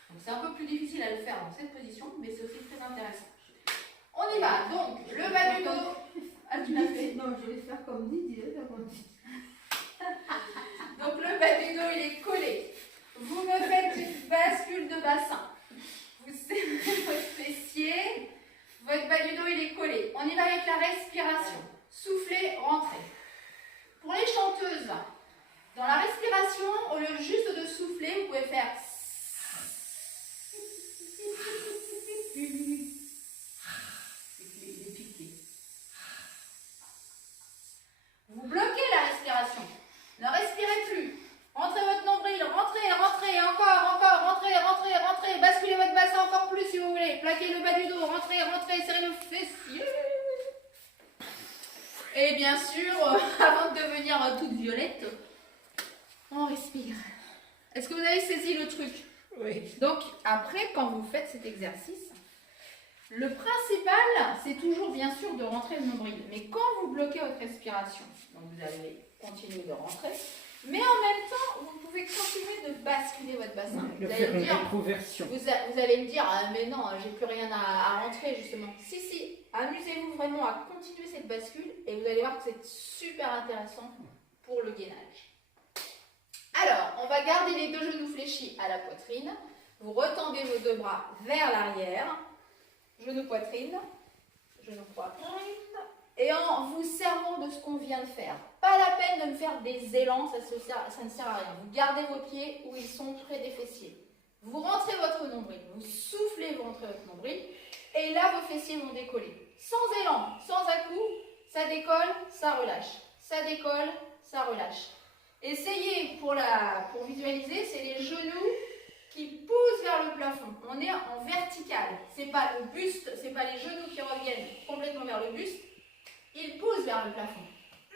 Donc c'est un peu plus difficile à le faire dans cette position, mais c'est aussi très intéressant. On y va, donc le bas du dos. Ah, tu l'as fait? Non, je vais faire comme Didier, ça continue. Donc le bas du dos il est collé. Vous me faites une bascule de bassin. Vous serrez votre fessier. Votre bas du dos il est collé. On y va avec la respiration. Soufflez, rentrez. Pour les chanteuses, dans la respiration, au lieu juste de souffler, vous pouvez faire. Vous bloquez la respiration. Ne respirez plus. Rentrez votre nombril, rentrez, rentrez, encore, rentrez, rentrez, rentrez. Basculez votre bassin encore plus si vous voulez. Plaquez le bas du dos, rentrez, rentrez, serrez le fessier. Et bien sûr, avant de devenir toute violette, on respire. Est-ce que vous avez saisi le truc? Oui. Donc, après, quand vous faites cet exercice, le principal, c'est toujours bien sûr de rentrer le nombril. Mais quand vous bloquez votre respiration, donc vous allez continuer de rentrer, mais en même temps, vous pouvez continuer de basculer votre bassin. De Vous faire allez me une dire, rétroversion. vous allez me dire, ah mais non, j'ai plus rien à rentrer justement. Si, si, amusez-vous vraiment à continuer cette bascule et vous allez voir que c'est super intéressant pour le gainage. Alors, on va garder les deux genoux fléchis à la poitrine. Vous retendez vos deux bras vers l'arrière. Genou poitrine, genou poitrine. Et en vous servant de ce qu'on vient de faire. Pas la peine de me faire des élans, ça ne sert à rien. Vous gardez vos pieds où ils sont près des fessiers. Vous rentrez votre nombril, vous soufflez, vous rentrez votre nombril. Et là, vos fessiers vont décoller. Sans élan, sans à-coups, ça décolle, ça relâche. Ça décolle, ça relâche. Essayez pour visualiser, c'est les genoux qui poussent vers le plafond. On est en vertical. C'est pas le buste, c'est pas les genoux qui reviennent complètement vers le buste. Ils poussent vers le plafond.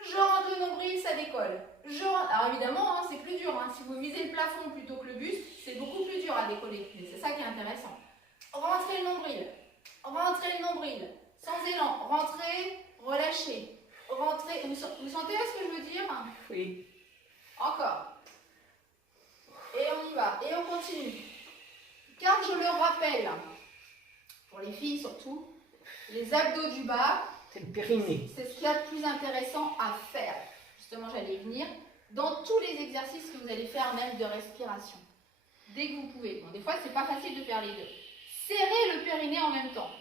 Je rentre le nombril, ça décolle. Je rentre. Alors évidemment, hein, c'est plus dur. Hein. Si vous visez le plafond plutôt que le buste, c'est beaucoup plus dur à décoller. Mais c'est ça qui est intéressant. Rentrez le nombril. Rentrez le nombril. Sans élan. Rentrez, relâchez. Rentrez. Vous sentez ce que je veux dire? Oui. Encore. Et on y va. Et on continue. Car je le rappelle, pour les filles surtout, les abdos du bas, C'est le périnée. c'est ce qu'il y a de plus intéressant à faire. Justement, j'allais y venir. Dans tous les exercices que vous allez faire, même de respiration. Dès que vous pouvez. Bon, des fois, c'est pas facile de faire les deux. Serrez le périnée en même temps.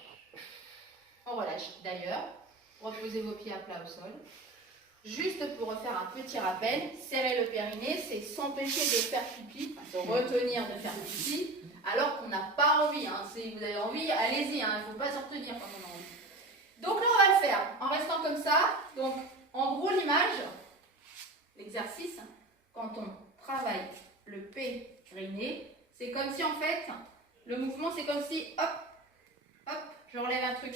On relâche. D'ailleurs, reposez vos pieds à plat au sol. Juste pour refaire un petit rappel, serrer le périnée, c'est s'empêcher de faire pipi, se retenir de faire pipi, alors qu'on n'a pas envie. Hein. Si vous avez envie, allez-y, hein. Il ne faut pas se retenir quand on a envie. Donc là, on va le faire en restant comme ça. Donc, en gros, l'image, l'exercice, quand on travaille le périnée, c'est comme si, en fait, le mouvement, c'est comme si, hop, hop, je relève un truc.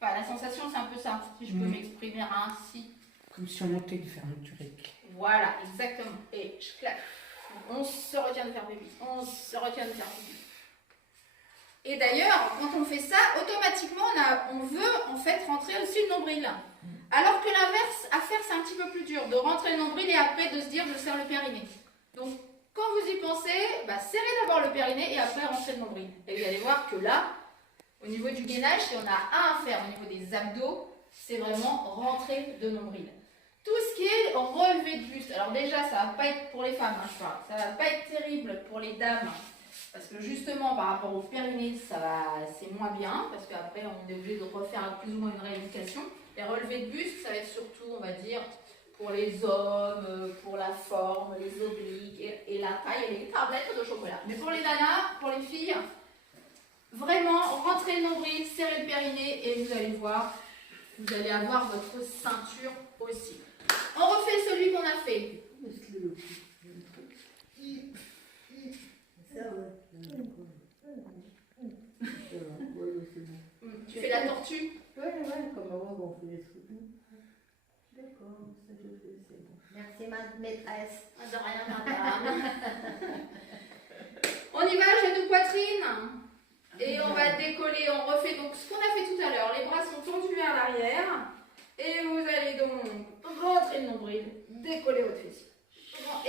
Enfin, la sensation, c'est un peu ça, si je peux m'exprimer ainsi. Comme si on montait le faire un turec. Voilà, exactement. Et je claque On se retient de faire pipi. On se retient de faire pipi. Et d'ailleurs, quand on fait ça, automatiquement, on veut en fait rentrer aussi le nombril. Alors que l'inverse à faire, c'est un petit peu plus dur. De rentrer le nombril et après de se dire je serre le périnée. Donc, quand vous y pensez, serrez d'abord le périnée et après rentrez le nombril. Et vous allez voir que là, au niveau du gainage, si on a un à faire au niveau des abdos, c'est vraiment rentrer de nombril. Tout ce qui est relevé de buste, alors déjà ça va pas être pour les femmes, je parle, ça va pas être terrible pour les dames, parce que justement par rapport au périnée, c'est moins bien, parce qu'après on est obligé de refaire plus ou moins une rééducation. Les relevés de buste, ça va être surtout, on va dire, pour les hommes, pour la forme, les obliques et la taille et les tablettes de chocolat. Mais pour les nanas, pour les filles, vraiment rentrez le nombril, serrez le périnée et vous allez voir, vous allez avoir votre ceinture aussi. On refait celui qu'on a fait. Tu fais la tortue? Ouais, comme avant on fait les trucs. D'accord, ça je fais, c'est bon. Merci ma maîtresse. De rien, madame. On y va, genou poitrine. Et on va décoller, on refait donc ce qu'on a fait tout à l'heure. Les bras sont tendus vers l'arrière. Et vous allez donc rentrer le nombril, décoller votre fessier.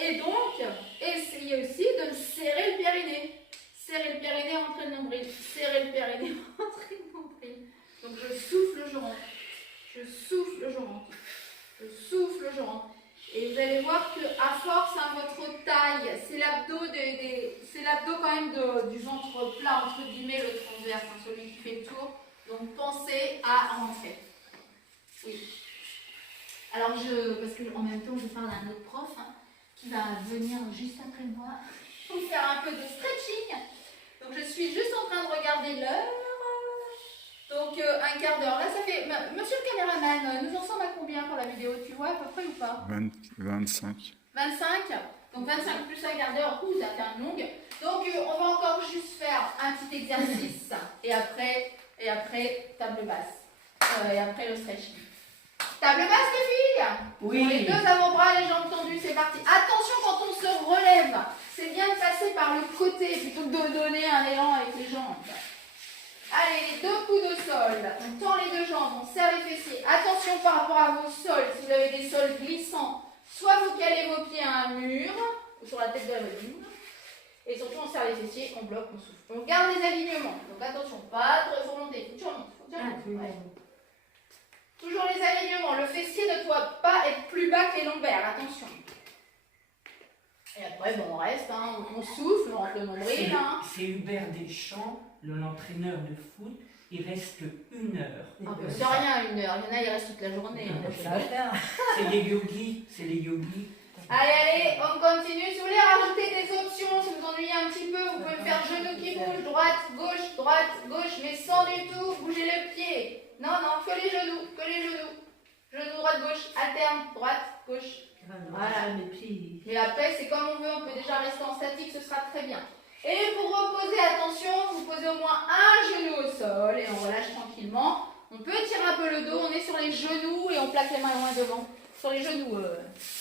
Et donc, essayez aussi de serrer le périnée. Serrer le périnée, rentrer le nombril. Serrer le périnée, rentrer le nombril. Donc je souffle, je rentre. Je souffle, je rentre. Je souffle, je rentre. Et vous allez voir qu'à force, votre taille, c'est l'abdo c'est l'abdo quand même du ventre plat, entre guillemets, le transverse, celui qui fait le tour. Donc pensez à rentrer. Oui. Alors parce qu'en même temps, je parle à un autre prof qui va venir juste après moi pour faire un peu de stretching. Donc je suis juste en train de regarder l'heure. Donc un quart d'heure. Là, ça fait. Monsieur le caméraman, nous en sommes à combien pour la vidéo? Tu vois à peu près ou pas? 25. 25. Donc 25 plus un quart d'heure. Ouh, ça fait un longue. Donc on va encore juste faire un petit exercice. Et après table basse. Et après le stretching. Table basse, les filles? Oui. Sur les deux avant-bras, les jambes tendues, c'est parti. Attention quand on se relève. C'est bien de passer par le côté plutôt que de donner un élan avec les jambes. Allez, les deux coudes au sol. On tend les deux jambes, on serre les fessiers. Attention par rapport à vos sols. Si vous avez des sols glissants, soit vous calez vos pieds à un mur, ou sur la tête de la voisine. Et surtout, on serre les fessiers, on bloque, on souffle. On garde les alignements. Donc attention, pas de remonter. Faut que tu remontes. Ouais. Toujours les alignements. Le fessier ne doit pas être plus bas que les lombaires. Attention. Et après, on reste, on souffle, on rentre le nombril. C'est Hubert Deschamps, l'entraîneur de foot. Il reste 1 heure. C'est rien, 1 heure. Il y en a, il reste toute la journée. C'est les yogis. Allez, on continue. Si vous voulez rajouter des options, si vous ennuyez un petit peu, vous pouvez faire genou qui bouge, droite, gauche, mais sans du tout bouger le pied. Non, que les genoux. Genou, droite, gauche, alterne, droite, gauche. Voilà. Mais après, c'est comme on veut, on peut déjà rester en statique, ce sera très bien. Et pour reposer, attention, vous posez au moins un genou au sol et on relâche tranquillement. On peut étirer un peu le dos, on est sur les genoux et on plaque les mains loin devant. Sur les genoux.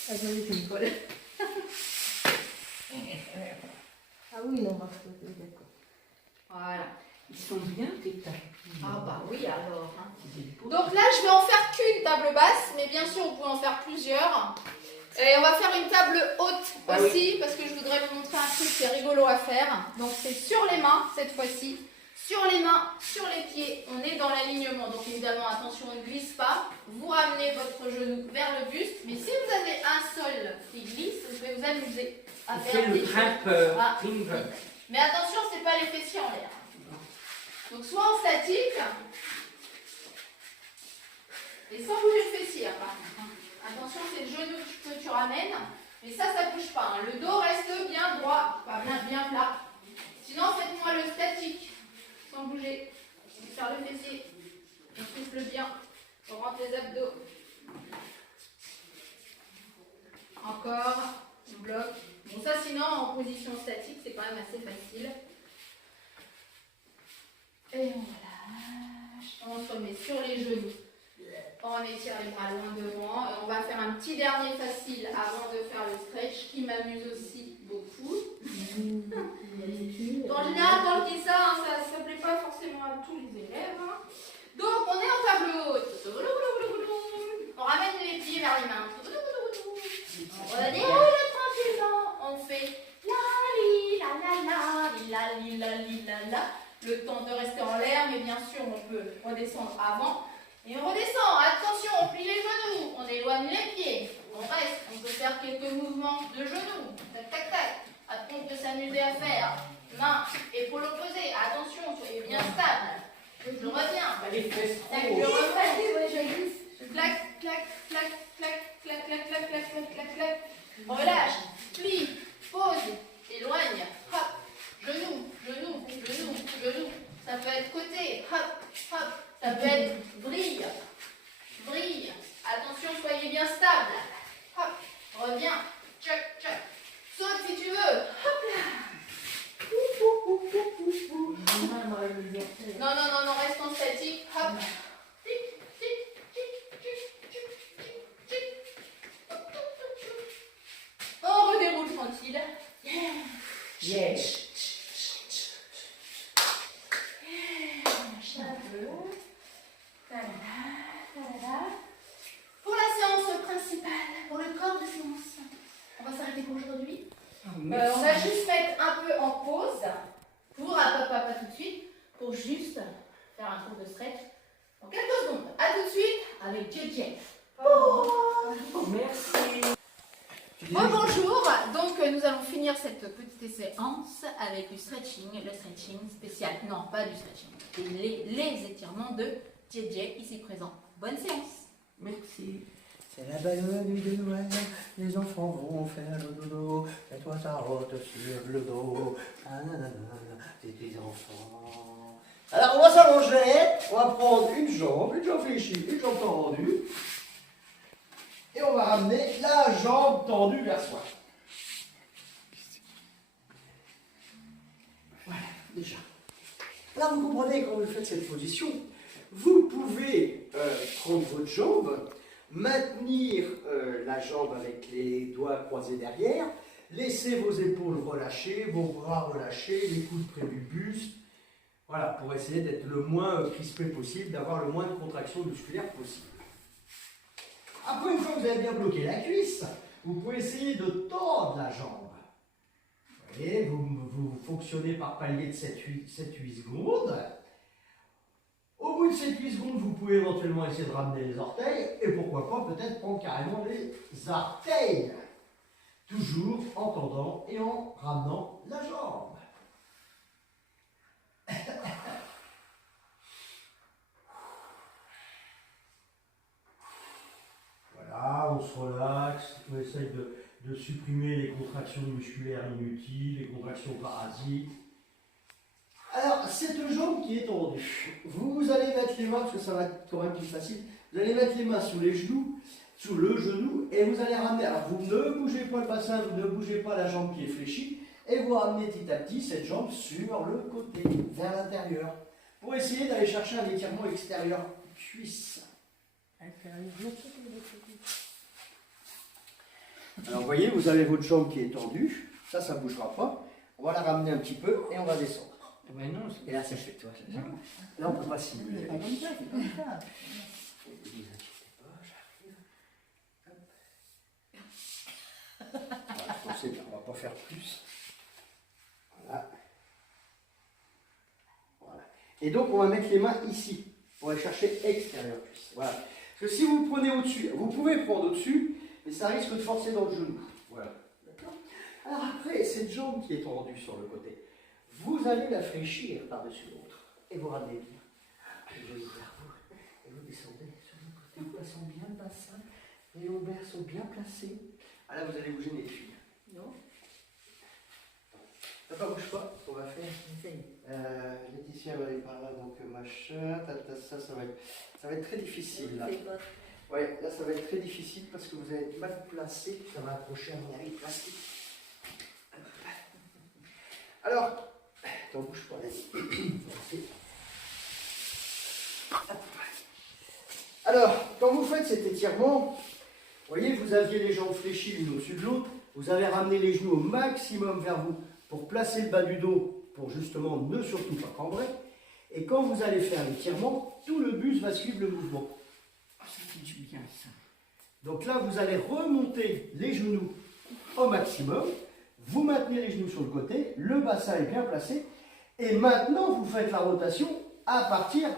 Attendez, c'est une colle. Ah oui, non, d'accord. Voilà. Ils sont bien tes tapis. Ah bah oui alors. Donc là, je vais en faire qu'une table basse, mais bien sûr, vous pouvez en faire plusieurs. Et on va faire une table haute aussi, parce que je voudrais vous montrer un truc qui est rigolo à faire. Donc c'est sur les mains, cette fois-ci. Sur les mains, sur les pieds, on est dans l'alignement. Donc évidemment, attention, on ne glisse pas. Vous ramenez votre genou vers le buste. Mais si vous avez un sol qui glisse, vous pouvez vous amuser à faire le grimpeur. Mais attention, c'est pas les fessiers en l'air. Donc soit en statique, et sans bouger le fessier. Attention, c'est le genou que tu ramènes. Mais ça bouge pas. Le dos reste bien droit, pas bien plat. Sinon, faites-moi le statique. Sans bouger, on serre le fessier, on souffle bien, on rentre les abdos. Encore, on bloque. Bon, ça sinon en position statique, c'est quand même assez facile. Et on relâche, on se remet sur les genoux. On étire les bras loin devant et on va faire un petit dernier facile avant de faire le stretch qui m'amuse aussi beaucoup. En général, quand je dis ça, hein, ça ne plaît pas forcément à tous les élèves. Hein. Donc, on est en table haute. On ramène les pieds vers les mains. On déroule tranquillement. On fait la li la la la li la li la li la la. Le temps de rester en l'air, mais bien sûr, on peut redescendre avant. Et on redescend. Attention, on plie les genoux. On éloigne les pieds. On reste. On peut faire quelques mouvements de genoux. Tac, tac, tac. Après, on peut s'amuser à faire main, épaule opposée. Attention, soyez bien stable. Je reviens. Les fesses trop Tac, je hautes. refais. Clac, clac, clac, clac, clac, clac, clac, clac, clac, clac, clac. Relâche, plie, pose, éloigne, hop, genou, genou, genou, genou. Ça peut être côté, hop, hop. Ça peut être brille, brille. Attention, soyez bien stable. Hop, reviens, tchac, tchac. Saute si tu veux. Hop là. Non, non, non, non, restons statiques. Hop. Tic, tic, tic, tic, tic, tic, tic. On redéroule tranquille. Yes. Pour la séance principale, pour le corps de séance, on va s'arrêter pour aujourd'hui. On va juste mettre un peu en pause pour, pas tout de suite, pour juste faire un tour de stretch en quelques secondes. A tout de suite avec JJ. Merci. Bonjour, donc nous allons finir cette petite séance avec du stretching, le stretching spécial, non pas du stretching, les étirements de JJ ici présent. Bonne séance. Merci. C'est la belle nuit de Noël, les enfants vont faire le dodo, et toi ça rote sur le dos, nanana, c'est tes enfants. Alors on va s'allonger, on va prendre une jambe fléchie, une jambe tendue, et on va ramener la jambe tendue vers soi. Voilà, déjà. Là vous comprenez quand vous faites cette position, vous pouvez prendre votre jambe, maintenir la jambe avec les doigts croisés derrière, laissez vos épaules relâchées, vos bras relâchés, les coudes près du buste, voilà, pour essayer d'être le moins crispé possible, d'avoir le moins de contraction musculaire possible. Après, une fois que vous avez bien bloqué la cuisse, vous pouvez essayer de tordre la jambe. Vous voyez, vous fonctionnez par palier de 7-8 secondes. Au bout de ces 8 secondes, vous pouvez éventuellement essayer de ramener les orteils et pourquoi pas peut-être prendre carrément les orteils. Toujours en tendant et en ramenant la jambe. Voilà, on se relaxe, on essaye de supprimer les contractions musculaires inutiles, les contractions parasites. Alors, cette jambe qui est tendue, vous allez mettre les mains, parce que ça va être quand même plus facile, vous allez mettre les mains sous les genoux, sous le genou, et vous allez ramener, alors vous ne bougez pas le bassin, vous ne bougez pas la jambe qui est fléchie, et vous ramenez petit à petit cette jambe sur le côté, vers l'intérieur, pour essayer d'aller chercher un étirement extérieur cuisse. Alors, vous voyez, vous avez votre jambe qui est tendue, ça ne bougera pas, on va la ramener un petit peu, et on va descendre. Mais non, Et là, c'est fait, toi. Là, on ne peut pas simuler. C'est pas comme ça, c'est comme ça. Ne vous inquiétez pas, j'arrive. Voilà, je pensais, on ne va pas faire plus. Voilà. Voilà. Et donc, on va mettre les mains ici, pour aller chercher extérieur cuisse. Voilà. Parce que si vous prenez au-dessus, vous pouvez prendre au-dessus, mais ça risque de forcer dans le genou. Voilà. D'accord. Alors après, cette jambe qui est tendue sur le côté, vous allez la fléchir par-dessus l'autre et vous ramenez bien. Joli vers vous. Et vous descendez sur le côté en plaçant bien le bassin. Les lombaires sont bien placés. Ah là, vous allez vous gêner, les filles. Non. Ça ne bouge pas. Ce qu'on va faire. Laetitia va aller par là, donc machin. Ça va être très difficile là. Ouais, là, ça va être très difficile parce que vous allez être mal placé. Ça va accrocher à mon avis plastique. Alors. T'en bouge pas, vas-y. Alors, quand vous faites cet étirement, vous voyez, vous aviez les jambes fléchies l'une au-dessus de l'autre, Vous allez ramener les genoux au maximum vers vous pour placer le bas du dos pour justement ne surtout pas cambrer. Et quand vous allez faire l'étirement, tout le buste va suivre le mouvement. Ah, ça fait du bien ça. Donc là, vous allez remonter les genoux au maximum. Vous maintenez les genoux sur le côté, le bassin est bien placé. Et maintenant, vous faites la rotation à partir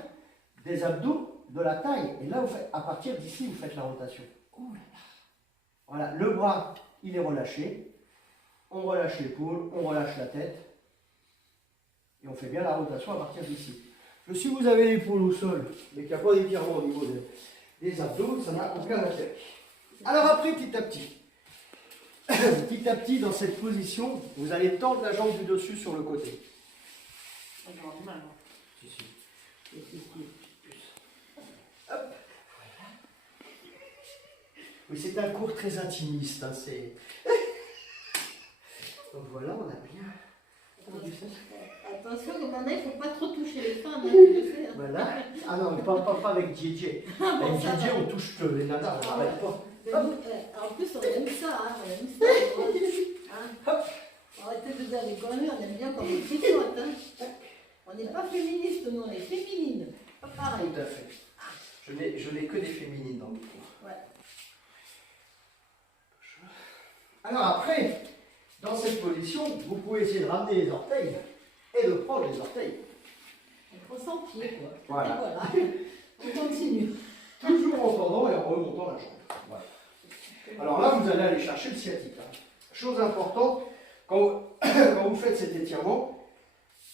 des abdos, de la taille. Et là, vous faites, à partir d'ici, vous faites la rotation. Oh là là. Voilà, le bras, il est relâché. On relâche l'épaule, on relâche la tête. Et on fait bien la rotation à partir d'ici. Si vous avez l'épaule au sol, mais qu'il n'y a pas d'étirement au niveau des abdos, ça n'a aucun intérêt. Alors après, petit à petit, dans cette position, vous allez tendre la jambe du dessus sur le côté. Si, si. Hop. Oui, c'est un cours très intimiste. Hein, donc voilà, on a bien. Attention, comme on a, il ne faut pas trop toucher les femmes, hein, tu le sais. Hein. Voilà. Ah non, pas avec JJ. Avec JJ, on touche les nanas, on n'arrête pas. Nous, en plus, on aime ça, hein, on aime ça. Hein. Arrêtez de dire des conneries, on aime bien quand on tricote. Hein. On n'est pas féministe, nous, on est féminine. Pas pareil. Tout à fait. Je n'ai que des féminines dans le cours. Ouais. Alors après, dans cette position, vous pouvez essayer de ramener les orteils et de prendre les orteils. On prend 100 pieds, quoi. Voilà. Et voilà. On continue. Toujours en tendant et en remontant la jambe. Voilà. Alors là, vous allez aller chercher le sciatique. Hein. Chose importante, quand vous faites cet étirement,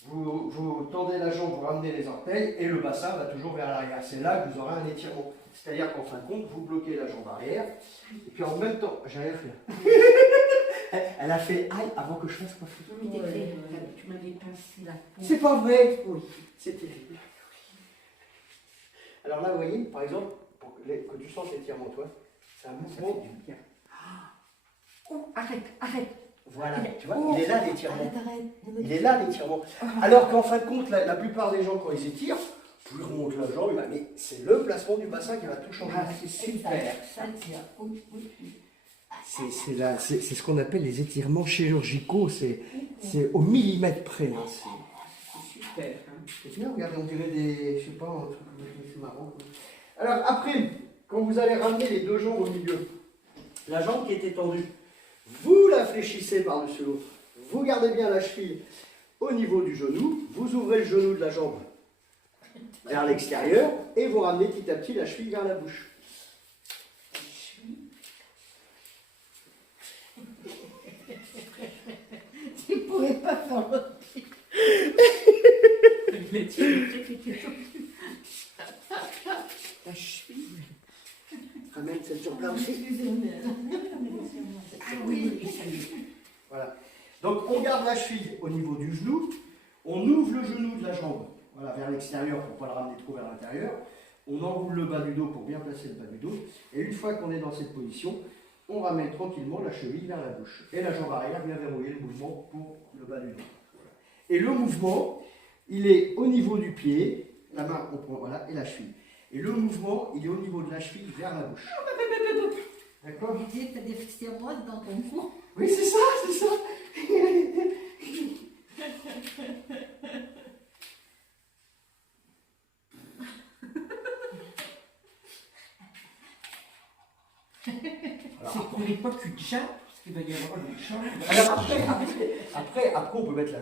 vous tendez la jambe, vous ramenez les orteils et le bassin va toujours vers l'arrière. C'est là que vous aurez un étirement. C'est-à-dire qu'en fin de compte, vous bloquez la jambe arrière et puis en même temps, j'ai rien fait. Elle a fait aïe avant que je fasse quoi. Tu m'avais pincé la peau. C'est pas vrai. Oui, c'est terrible. Alors là, vous voyez, par exemple, pour que tu sens l'étirement, toi, c'est un mouvement. Oh, arrête. Voilà, tu vois, il est là l'étirement. Arrête. Il est là l'étirement. Alors qu'en fin de compte, la plupart des gens, quand ils étirent, plus ils remontent la jambe, mais c'est le placement du bassin qui va tout changer. Ah, c'est super. Ça tient. Oui. C'est ce qu'on appelle les étirements chirurgicaux, c'est au millimètre près. Hein. C'est super. Hein. C'est bien, regardez, on dirait des, je sais pas, un truc, c'est marrant. Alors après, quand vous allez ramener les deux jambes au milieu, la jambe qui était tendue, vous la fléchissez par-dessus l'autre. Vous gardez bien la cheville au niveau du genou, vous ouvrez le genou de la jambe vers l'extérieur et vous ramenez petit à petit la cheville vers la bouche. Tu ne pourrais pas faire le La cheville. Ramène cette jambe-là aussi. Ah oui, ça y est. Voilà. Donc on garde la cheville au niveau du genou, on ouvre le genou de la jambe voilà, vers l'extérieur pour ne pas le ramener trop vers l'intérieur, on enroule le bas du dos pour bien placer le bas du dos, et une fois qu'on est dans cette position, on ramène tranquillement la cheville vers la bouche. Et la jambe arrière vient verrouiller le mouvement pour le bas du dos. Voilà. Et le mouvement, il est au niveau du pied, la main on prend, voilà, et la cheville. Et le mouvement, il est au niveau de la cheville vers la bouche. D'accord? Tu dis que tu as des fixiermoises dans ton cours. Oui, c'est ça, c'est ça. C'est pour l'époque du chat, parce qu'il va y avoir le chat. Alors après, on peut mettre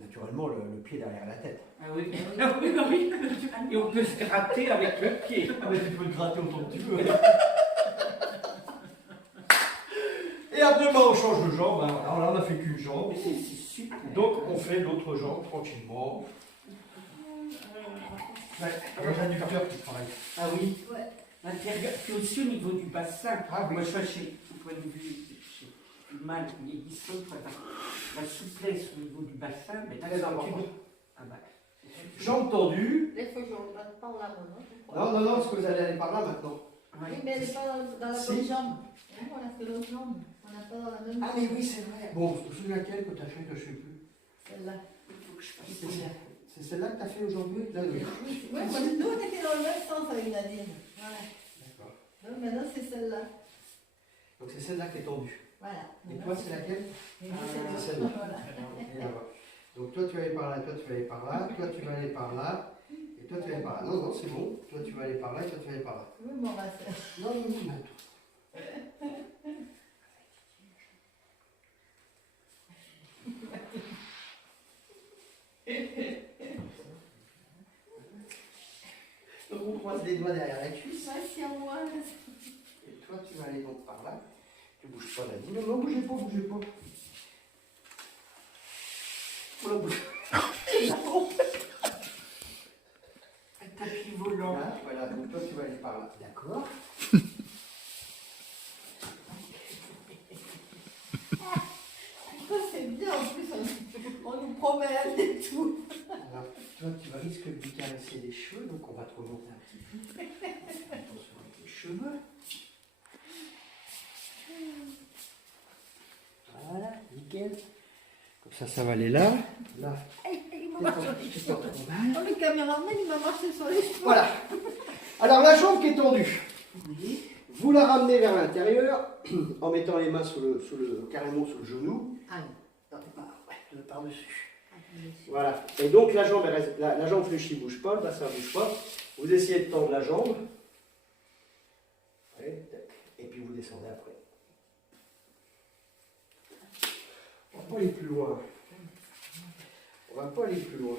naturellement le pied derrière la tête. Ah oui, oui. Et on peut se gratter avec le pied. Ah mais tu peux te gratter autant que tu veux. Et après, on change de jambe. Hein. Alors là, on n'a fait qu'une jambe. Mais c'est super. Donc, on fait l'autre jambe tranquillement. Ouais, avec l'adducteur qui travaille. Ah oui. Ouais. L'intérieur, puis aussi au niveau du bassin. Ah oui. Moi, je vois chez au point de vue du mal vieillissant, la souplesse au niveau du bassin, mais Très important. Ah bah, Jambe tendue. Des fois, je ne regarde pas là maintenant. Non, parce que vous allez aller par là maintenant. Oui, mais elle n'est pas dans la Si. bonne jambe. Non, on a fait l'autre jambe. On n'a pas dans la même Ah mais oui, c'est vrai. Bon, vous vous souvenez laquelle que tu as fait que je ne sais plus? Celle-là. il faut que je fasse C'est celle- c'est celle-là que tu as fait aujourd'hui? Là, oui. Oui, moi, nous, on était dans le même sens avec Nadine. Voilà. D'accord. Donc, maintenant, c'est celle-là. Donc c'est celle-là qui est tendue. Voilà. Et toi, c'est laquelle? Et c'est c'est celle-là. voilà. Et là, voilà. Donc toi, tu vas aller par là, toi, tu vas aller par là, toi, tu vas aller par là, et toi, tu vas aller par là. Non, non, c'est bon. Toi, tu vas aller par là, et toi, tu vas aller par là. Oui, mon rasseur. Non, non, non, non. Donc on croise les doigts derrière la cuisse. Patience-moi. Et toi, tu vas aller donc par là. Tu bouges pas là. Dis non, non, bougez pas, bougez pas. Voilà, bouge. Tapis volant. Là, voilà, donc toi, tu vas aller par là. D'accord. Ça, c'est bien. En plus, on nous promène et tout. Alors, toi, tu vas risquer de lui caresser les cheveux, donc on va te remonter un petit peu. Attention avec les cheveux. Voilà, nickel. Comme ça va aller là. Là. Il m'a marché sur les cheveux. Oh, le caméraman, il m'a marché sur les cheveux. Voilà. Alors, la jambe qui est tendue. Vous la ramenez vers l'intérieur en mettant les mains carrément sous le genou. Ah, Par-dessus. Voilà. Et donc la jambe, la jambe fléchie ne bouge pas, le bassin ne bouge pas. Vous essayez de tendre la jambe. Ouais, et puis vous descendez après. On va pas aller plus loin. On va pas aller plus loin.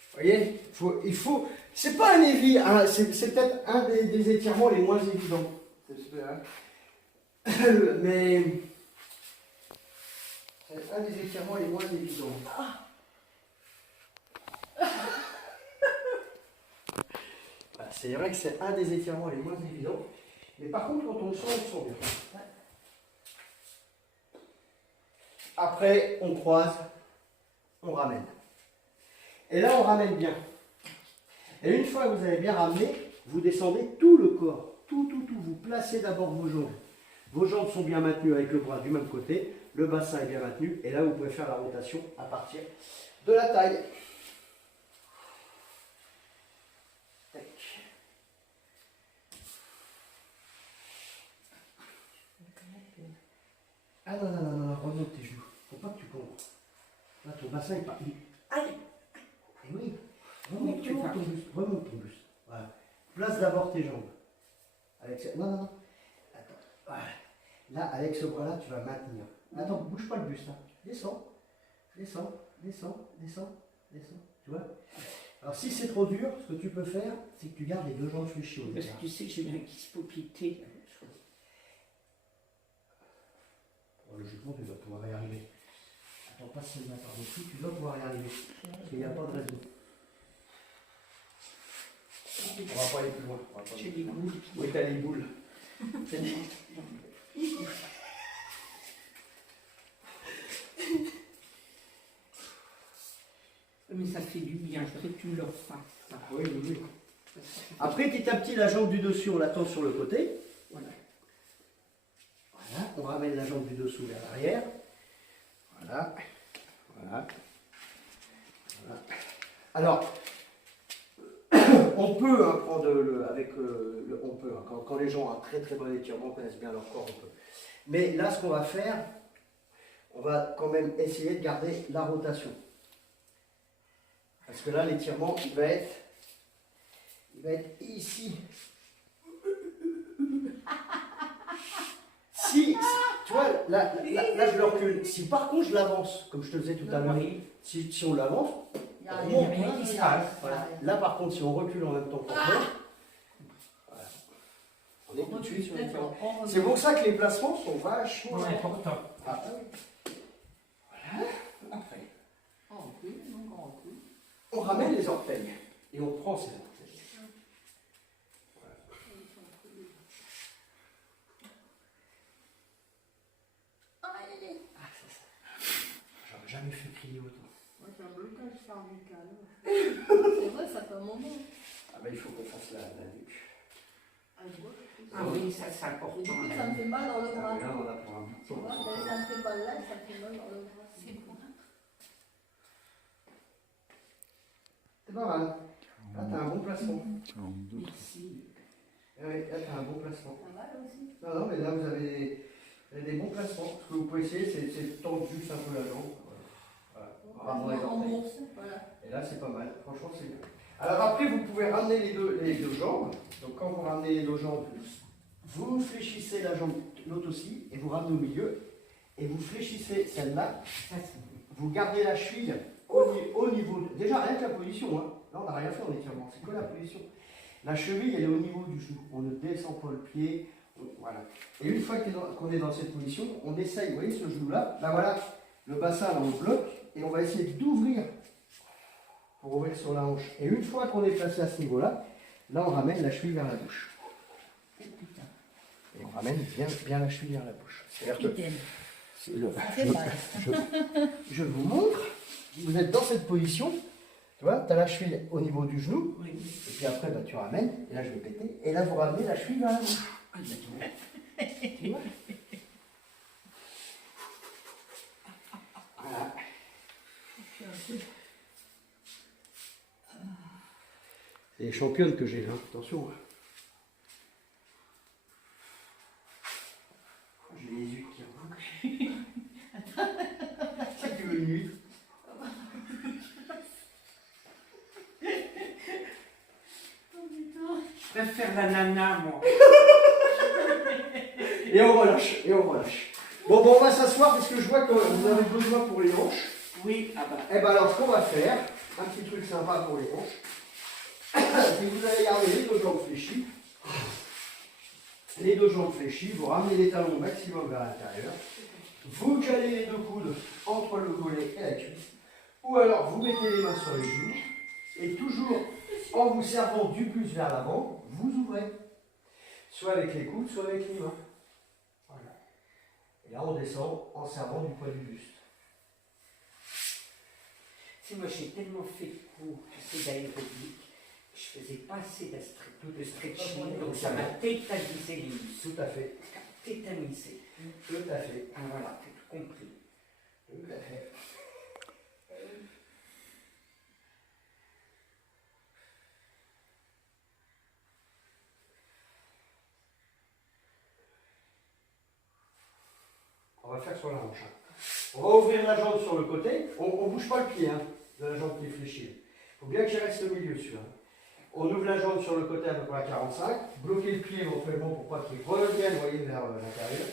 Vous voyez, il faut. C'est pas un évi, hein, c'est peut-être un des étirements les moins évidents. Mais c'est un des étirements les moins évidents. Voilà, c'est vrai que c'est un des étirements les moins évidents. Mais par contre, quand on le sent, on le sent bien. Après, on croise, on ramène. Et là, on ramène bien. Et une fois que vous avez bien ramené, vous descendez tout le corps. Tout. Vous placez d'abord vos jambes. Vos jambes sont bien maintenues avec le bras du même côté. Le bassin est bien maintenu. Et là, vous pouvez faire la rotation à partir de la taille. Tac. Ah non, remonte tes genoux. Faut pas que tu cours. Là, ton bassin est pas. Allez. Et oui. Remonte ton buste. Voilà. Place d'abord tes jambes. Non. Attends. Voilà. Là, avec ce bras-là, tu vas maintenir. Attends, bouge pas le buste. Hein. Descends. Tu vois? Alors, si c'est trop dur, ce que tu peux faire, c'est que tu gardes les deux jambes fléchies au Parce départ. que tu sais que j'ai bien qui se popiter. Logiquement, tu dois pouvoir y arriver. Attends, passe celle-là par-dessus, tu dois pouvoir y arriver. Parce qu'il n'y a pas de raison. On va pas aller plus loin. J'ai des boules. Oui, t'as les boules. C'est des- Mais ça fait du bien, je voudrais que tu me le refasses. Ça. Oui. Après, petit à petit, la jambe du dessus, on l'attend sur le côté. Voilà. Voilà, on ramène la jambe du dessous vers l'arrière. Voilà. Alors, on peut prendre avec on peut quand les gens ont un très bon étirement, connaissent bien leur corps, on peut. Mais là, ce qu'on va faire, on va quand même essayer de garder la rotation. Parce que là, l'étirement, il va être ici. Si, tu vois, là, je le recule. Si par contre je l'avance, comme je te le disais tout à l'heure, si on l'avance, Il y a on monte. rien qui se passe. Voilà. Là par contre, si on recule en même temps qu'on fait, voilà. On est tout de suite sur les plans. C'est pour ça que les placements sont vachement important. Ah, voilà. Après, on ramène les orteils et on prend ces orteils. J'aurais jamais fait crier autant. C'est un blocage cervical. C'est vrai, ça fait un moment. Ah ben il faut qu'on fasse la nuque. Ah oui, ça c'est Et important. du coup, ça me fait mal dans le bras. Là, on a pour un bout de Tu temps. vois, ça me fait mal là, ça me fait mal dans le bras. C'est bon. C'est pas mal. Là, t'as un bon placement. Merci. Oui, là, tu as un bon placement. Ça va là aussi? Non, non, mais là, vous avez des bons placements. Ce que vous pouvez essayer, c'est tendre juste un peu la jambe. Voilà. Ramener les En orteils. bourse, voilà. Et là, c'est pas mal. Franchement, c'est bien. Alors après, vous pouvez ramener les deux jambes. Donc quand vous ramenez les deux jambes, vous fléchissez la jambe, l'autre aussi, et vous ramenez au milieu. Et vous fléchissez celle-là. Vous gardez la cheville au niveau. Déjà, rien que la position. Hein. Là, on n'a rien fait en étirement. C'est que la position. La cheville, elle est au niveau du genou. On ne descend pas le pied. Voilà. Et une fois qu'on est dans cette position, on essaye, vous voyez ce genou-là, là voilà, le bassin, là, on le bloque, et on va essayer d'ouvrir pour ouvrir sur la hanche. Et une fois qu'on est placé à ce niveau-là, là, on ramène la cheville vers la bouche. Et on ramène bien la cheville vers la bouche. C'est-à-dire que je vous montre, vous êtes dans cette position, tu vois, tu as la cheville au niveau du genou, et puis après, bah, tu ramènes, et là, je vais péter, et là, vous ramenez la cheville vers la bouche. Tu vois? Voilà. C'est les championnes que j'ai là, attention. J'ai les yeux qui remontent. Si tu veux une huile. Je préfère la nana, moi. Et on relâche, Bon, on va s'asseoir parce que je vois que vous avez besoin pour les hanches. Oui, ah bah. Eh bien alors, ce qu'on va faire, un petit truc sympa pour les hanches, c'est que vous allez garder les deux jambes fléchies. Les deux jambes fléchies, vous ramenez les talons au maximum vers l'intérieur. Vous calez les deux coudes entre le mollet et la cuisse. Ou alors, vous mettez les mains sur les genoux. Et toujours en vous servant du plus vers l'avant, vous ouvrez. Soit avec les coudes, soit avec les mains. Voilà. Et là, on descend en servant du poids du buste. Tu sais, moi j'ai tellement fait de cours, tu sais, d'aérobic, je faisais pas assez de stretching, donc ça m'a tétanisé les muscles. Tout à fait. Tétanisé. Tout à fait. Ah voilà, t'as tout compris. Tout à fait. On va faire sur la hanche. On va ouvrir la jambe sur le côté. On ne bouge pas le pied de la jambe qui est fléchie. Il faut bien qu'il reste au milieu celui-là. On ouvre la jambe sur le côté à peu près à 45. Bloquer le pied éventuellement pour pas qu'il revienne vers l'intérieur.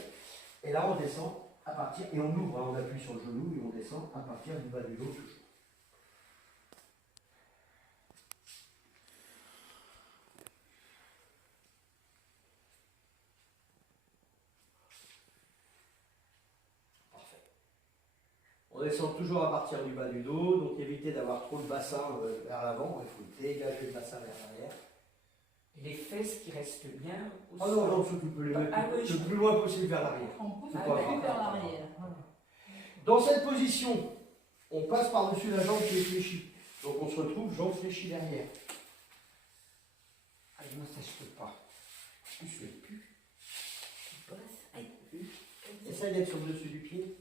Et là on descend à partir, et on ouvre, on appuie sur le genou et on descend à partir du bas du dos toujours. On descend toujours à partir du bas du dos, donc évitez d'avoir trop de bassin vers l'avant, il faut dégager le bassin vers l'arrière. Les fesses qui restent bien au Ah non, sol. non, tu peux les mettre Ah oui, le plus loin possible vers l'arrière. On pousse C'est un pas peu grave. vers l'arrière. Dans cette position, on passe par-dessus la jambe qui est fléchie. Donc on se retrouve jambe fléchie derrière. Ah, moi ça je peux pas. Je ne plus. Tu passes. Essaye d'être sur le dessus du pied.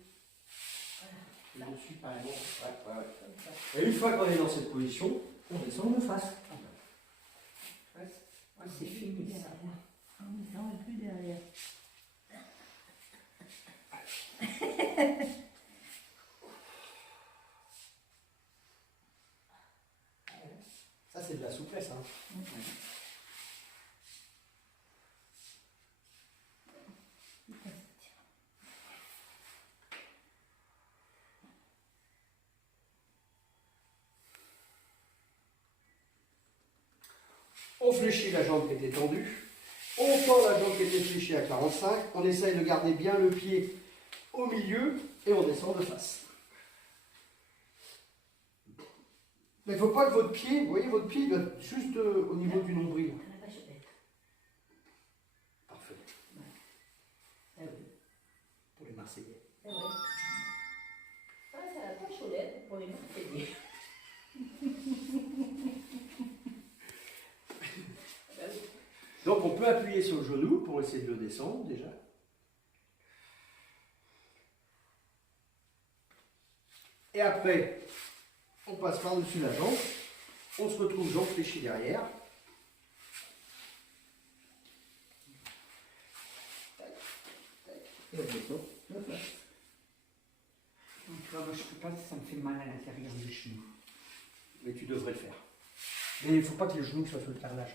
Le dessus par exemple. Ouais. Et une fois qu'on est dans cette position, on descend de face. Ah, c'est fini ça. Ah oui, ça, on n'est plus derrière. Ça c'est de la souplesse. On fléchit la jambe qui était tendue, on tend la jambe qui était fléchie à 45, on essaye de garder bien le pied au milieu et on descend de face. Mais il ne faut pas que votre pied, vous voyez, votre pied doit être juste au niveau du nombril. Parfait. Pour les Marseillais. Ah, c'est la poche pour les Marseillais. Donc on peut appuyer sur le genou pour essayer de le descendre déjà. Et après, on passe par-dessus la jambe. On se retrouve jambe fléchie derrière. Et au dessous, le face. Donc, tu vois, moi, je peux pas, ça me fait mal à l'intérieur du genou. Mais tu devrais le faire. Mais il ne faut pas que les genoux soient sur le carrelage.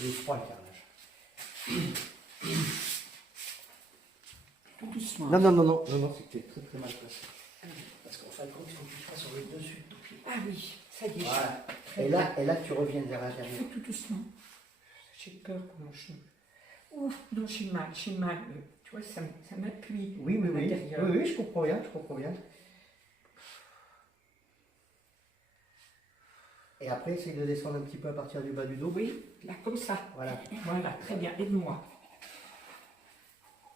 Il est froid le carrelage. Tout doucement. Non, c'est que tu es très très mal placé. Parce qu'en fin de compte, il faut que tu sois sur le dessus de ton pied. Ah oui, ça y est. Voilà. Très Et là, tu reviens vers l'intérieur. Fais tout doucement. J'ai peur pour mon genou. Ouf, non, j'ai mal, j'ai mal. Tu vois, ça m'appuie Oui, à l'intérieur. oui, je comprends bien, je comprends bien. Et après, essaye de descendre un petit peu à partir du bas du dos. Oui, là, comme ça. Voilà. Voilà, très bien, aide-moi.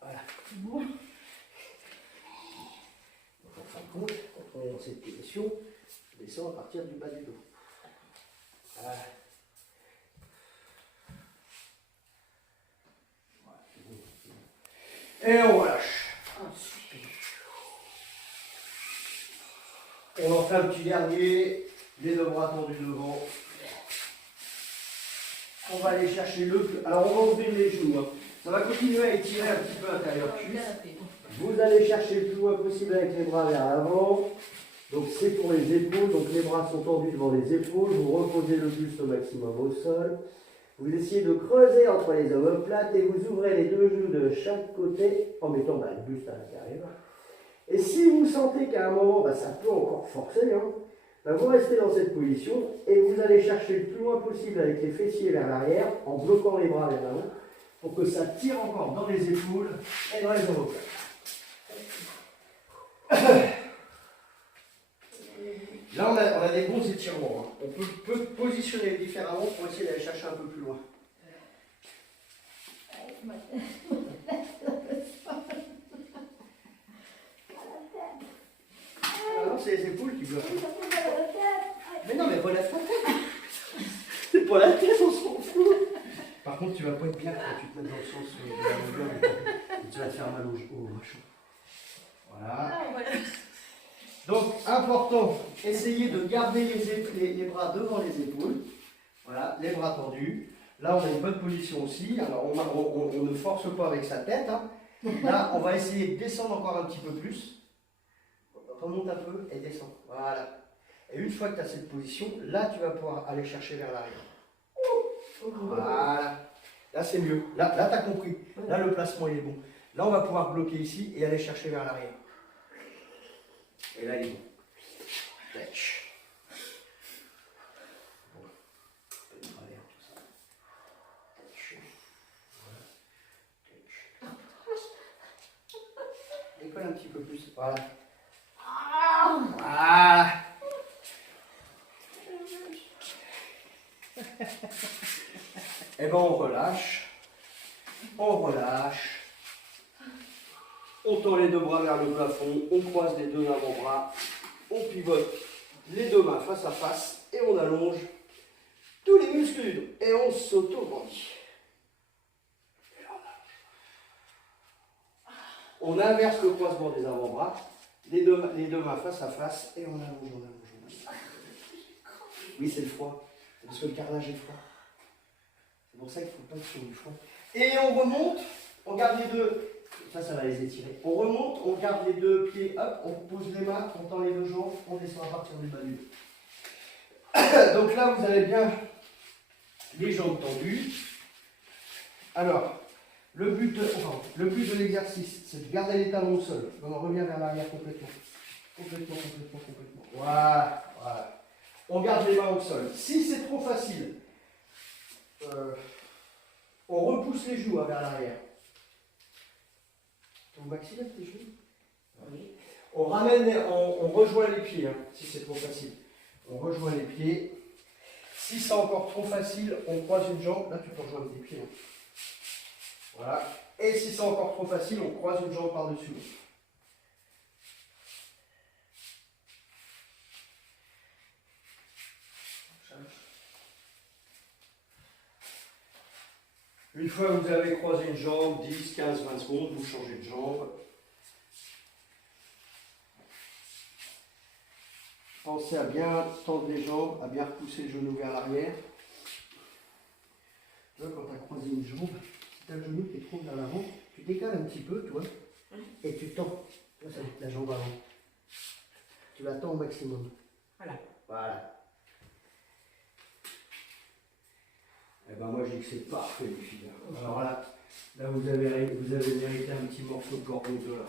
Voilà. Bon. Donc, en fin de compte, quand on est dans cette position, on descend à partir du bas du dos. Voilà. Et on relâche. On en fait un petit dernier, les deux bras tendus devant. On va aller chercher le plus. Alors on va ouvrir les genoux. Hein. Ça va continuer à étirer un petit peu l'intérieur cuisse. Vous allez chercher le plus loin possible avec les bras vers l'avant. Donc c'est pour les épaules. Donc les bras sont tendus devant les épaules. Vous reposez le buste au maximum au sol. Vous essayez de creuser entre les omoplates et vous ouvrez les deux genoux de chaque côté en mettant le buste à l'intérieur. Et si vous sentez qu'à un moment, ça peut encore forcer, hein, vous restez dans cette position et vous allez chercher le plus loin possible avec les fessiers vers l'arrière en bloquant les bras vers l'avant pour que ça tire encore dans les épaules et dans les omoplates. Là, on a des bons étirements. Hein. On peut positionner différemment pour essayer d'aller chercher un peu plus loin. Ah non, c'est les épaules qui bloquent. Mais non, mais relève ta tête. C'est pas la tête, on s'en fout. Par contre, tu vas pas être bien quand tu te mets dans le sens de la longueur et tu vas te faire mal au machin. Voilà. Donc, important, essayez de garder les bras devant les épaules. Voilà, les bras tendus. Là, on a une bonne position aussi. Alors, on ne force pas avec sa tête. Hein. Là, on va essayer de descendre encore un petit peu plus. Remonte un peu et descend. Voilà. Et une fois que tu as cette position, là, tu vas pouvoir aller chercher vers l'arrière. Voilà. Là, c'est mieux. Là, tu as compris. Là, le placement, il est bon. Là, on va pouvoir bloquer ici et aller chercher vers l'arrière. Et là, il est bon. Touch. Bon. Un peu de travers, tout ça. Touch. Voilà. Touch. Décolle un petit peu plus. Voilà. Voilà. Et ben on relâche. On relâche. On tend les deux bras vers le plafond, on croise les deux avant-bras, on pivote les deux mains face à face et on allonge tous les muscles du dos. Et on s'auto-grandit. On inverse le croisement des avant-bras, les deux mains face à face et on allonge, on allonge, on allonge. Oui, c'est le froid. C'est parce que le carrelage est froid. C'est pour ça qu'il ne faut pas être sur du froid. Et on remonte, on garde les deux. Ça va les étirer. On remonte, on garde les deux pieds, hop, on pose les mains, on tend les deux jambes, on descend à partir du bas du dos. Donc là, vous avez bien les jambes tendues. Alors, le but de l'exercice, c'est de garder les talons au sol. On en revient vers l'arrière complètement. Complètement. Voilà, voilà. On garde les mains au sol. Si c'est trop facile, on repousse les genoux vers l'arrière. Ton maxillaire, tes genoux. Oui. On rejoint les pieds, hein, si c'est trop facile. On rejoint les pieds. Si c'est encore trop facile, on croise une jambe. Là, tu peux rejoindre tes pieds. Hein. Voilà. Et si c'est encore trop facile, on croise une jambe par-dessus l'autre. Une fois que vous avez croisé une jambe, 10, 15, 20 secondes, vous changez de jambe. Pensez à bien tendre les jambes, à bien repousser le genou vers l'arrière. Tu vois, quand tu as croisé une jambe, si tu as le genou qui est trop vers l'avant, tu décales un petit peu, tu vois. Et tu tends la jambe avant. Tu la tends au maximum. Voilà. Voilà. Eh ben moi je dis que c'est parfait les filles. Alors là vous avez mérité un petit morceau de gorgonzola.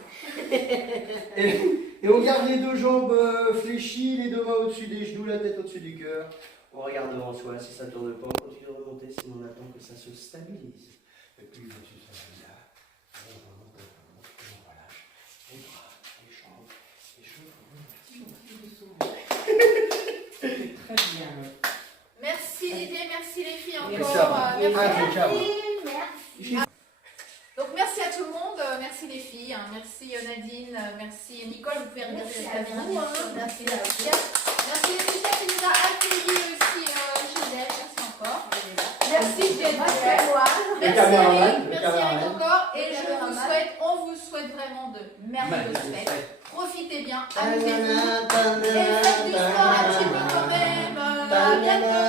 Et on garde les deux jambes fléchies, les deux mains au-dessus des genoux, la tête au-dessus du cœur. On regarde devant soi, si ça ne tourne pas, on continue de remonter, sinon on attend que ça se stabilise. Et puis monsieur Savannah, on relâche les bras, les jambes, les cheveux. Très bien. Merci Didier, merci les filles encore. Merci. Merci. Merci. Donc merci à tout le monde, merci les filles, merci Nadine, merci Nicole, vous pouvez regarder la caméra. Merci Laetitia. Merci Laetitia qui nous a accueillis aussi chez elle, merci encore. Merci Jen, merci Eric encore. Et on vous souhaite vraiment de merveilleuses fêtes. Profitez bien, amusez-vous. Et faites du sport un petit peu quand même. À bientôt.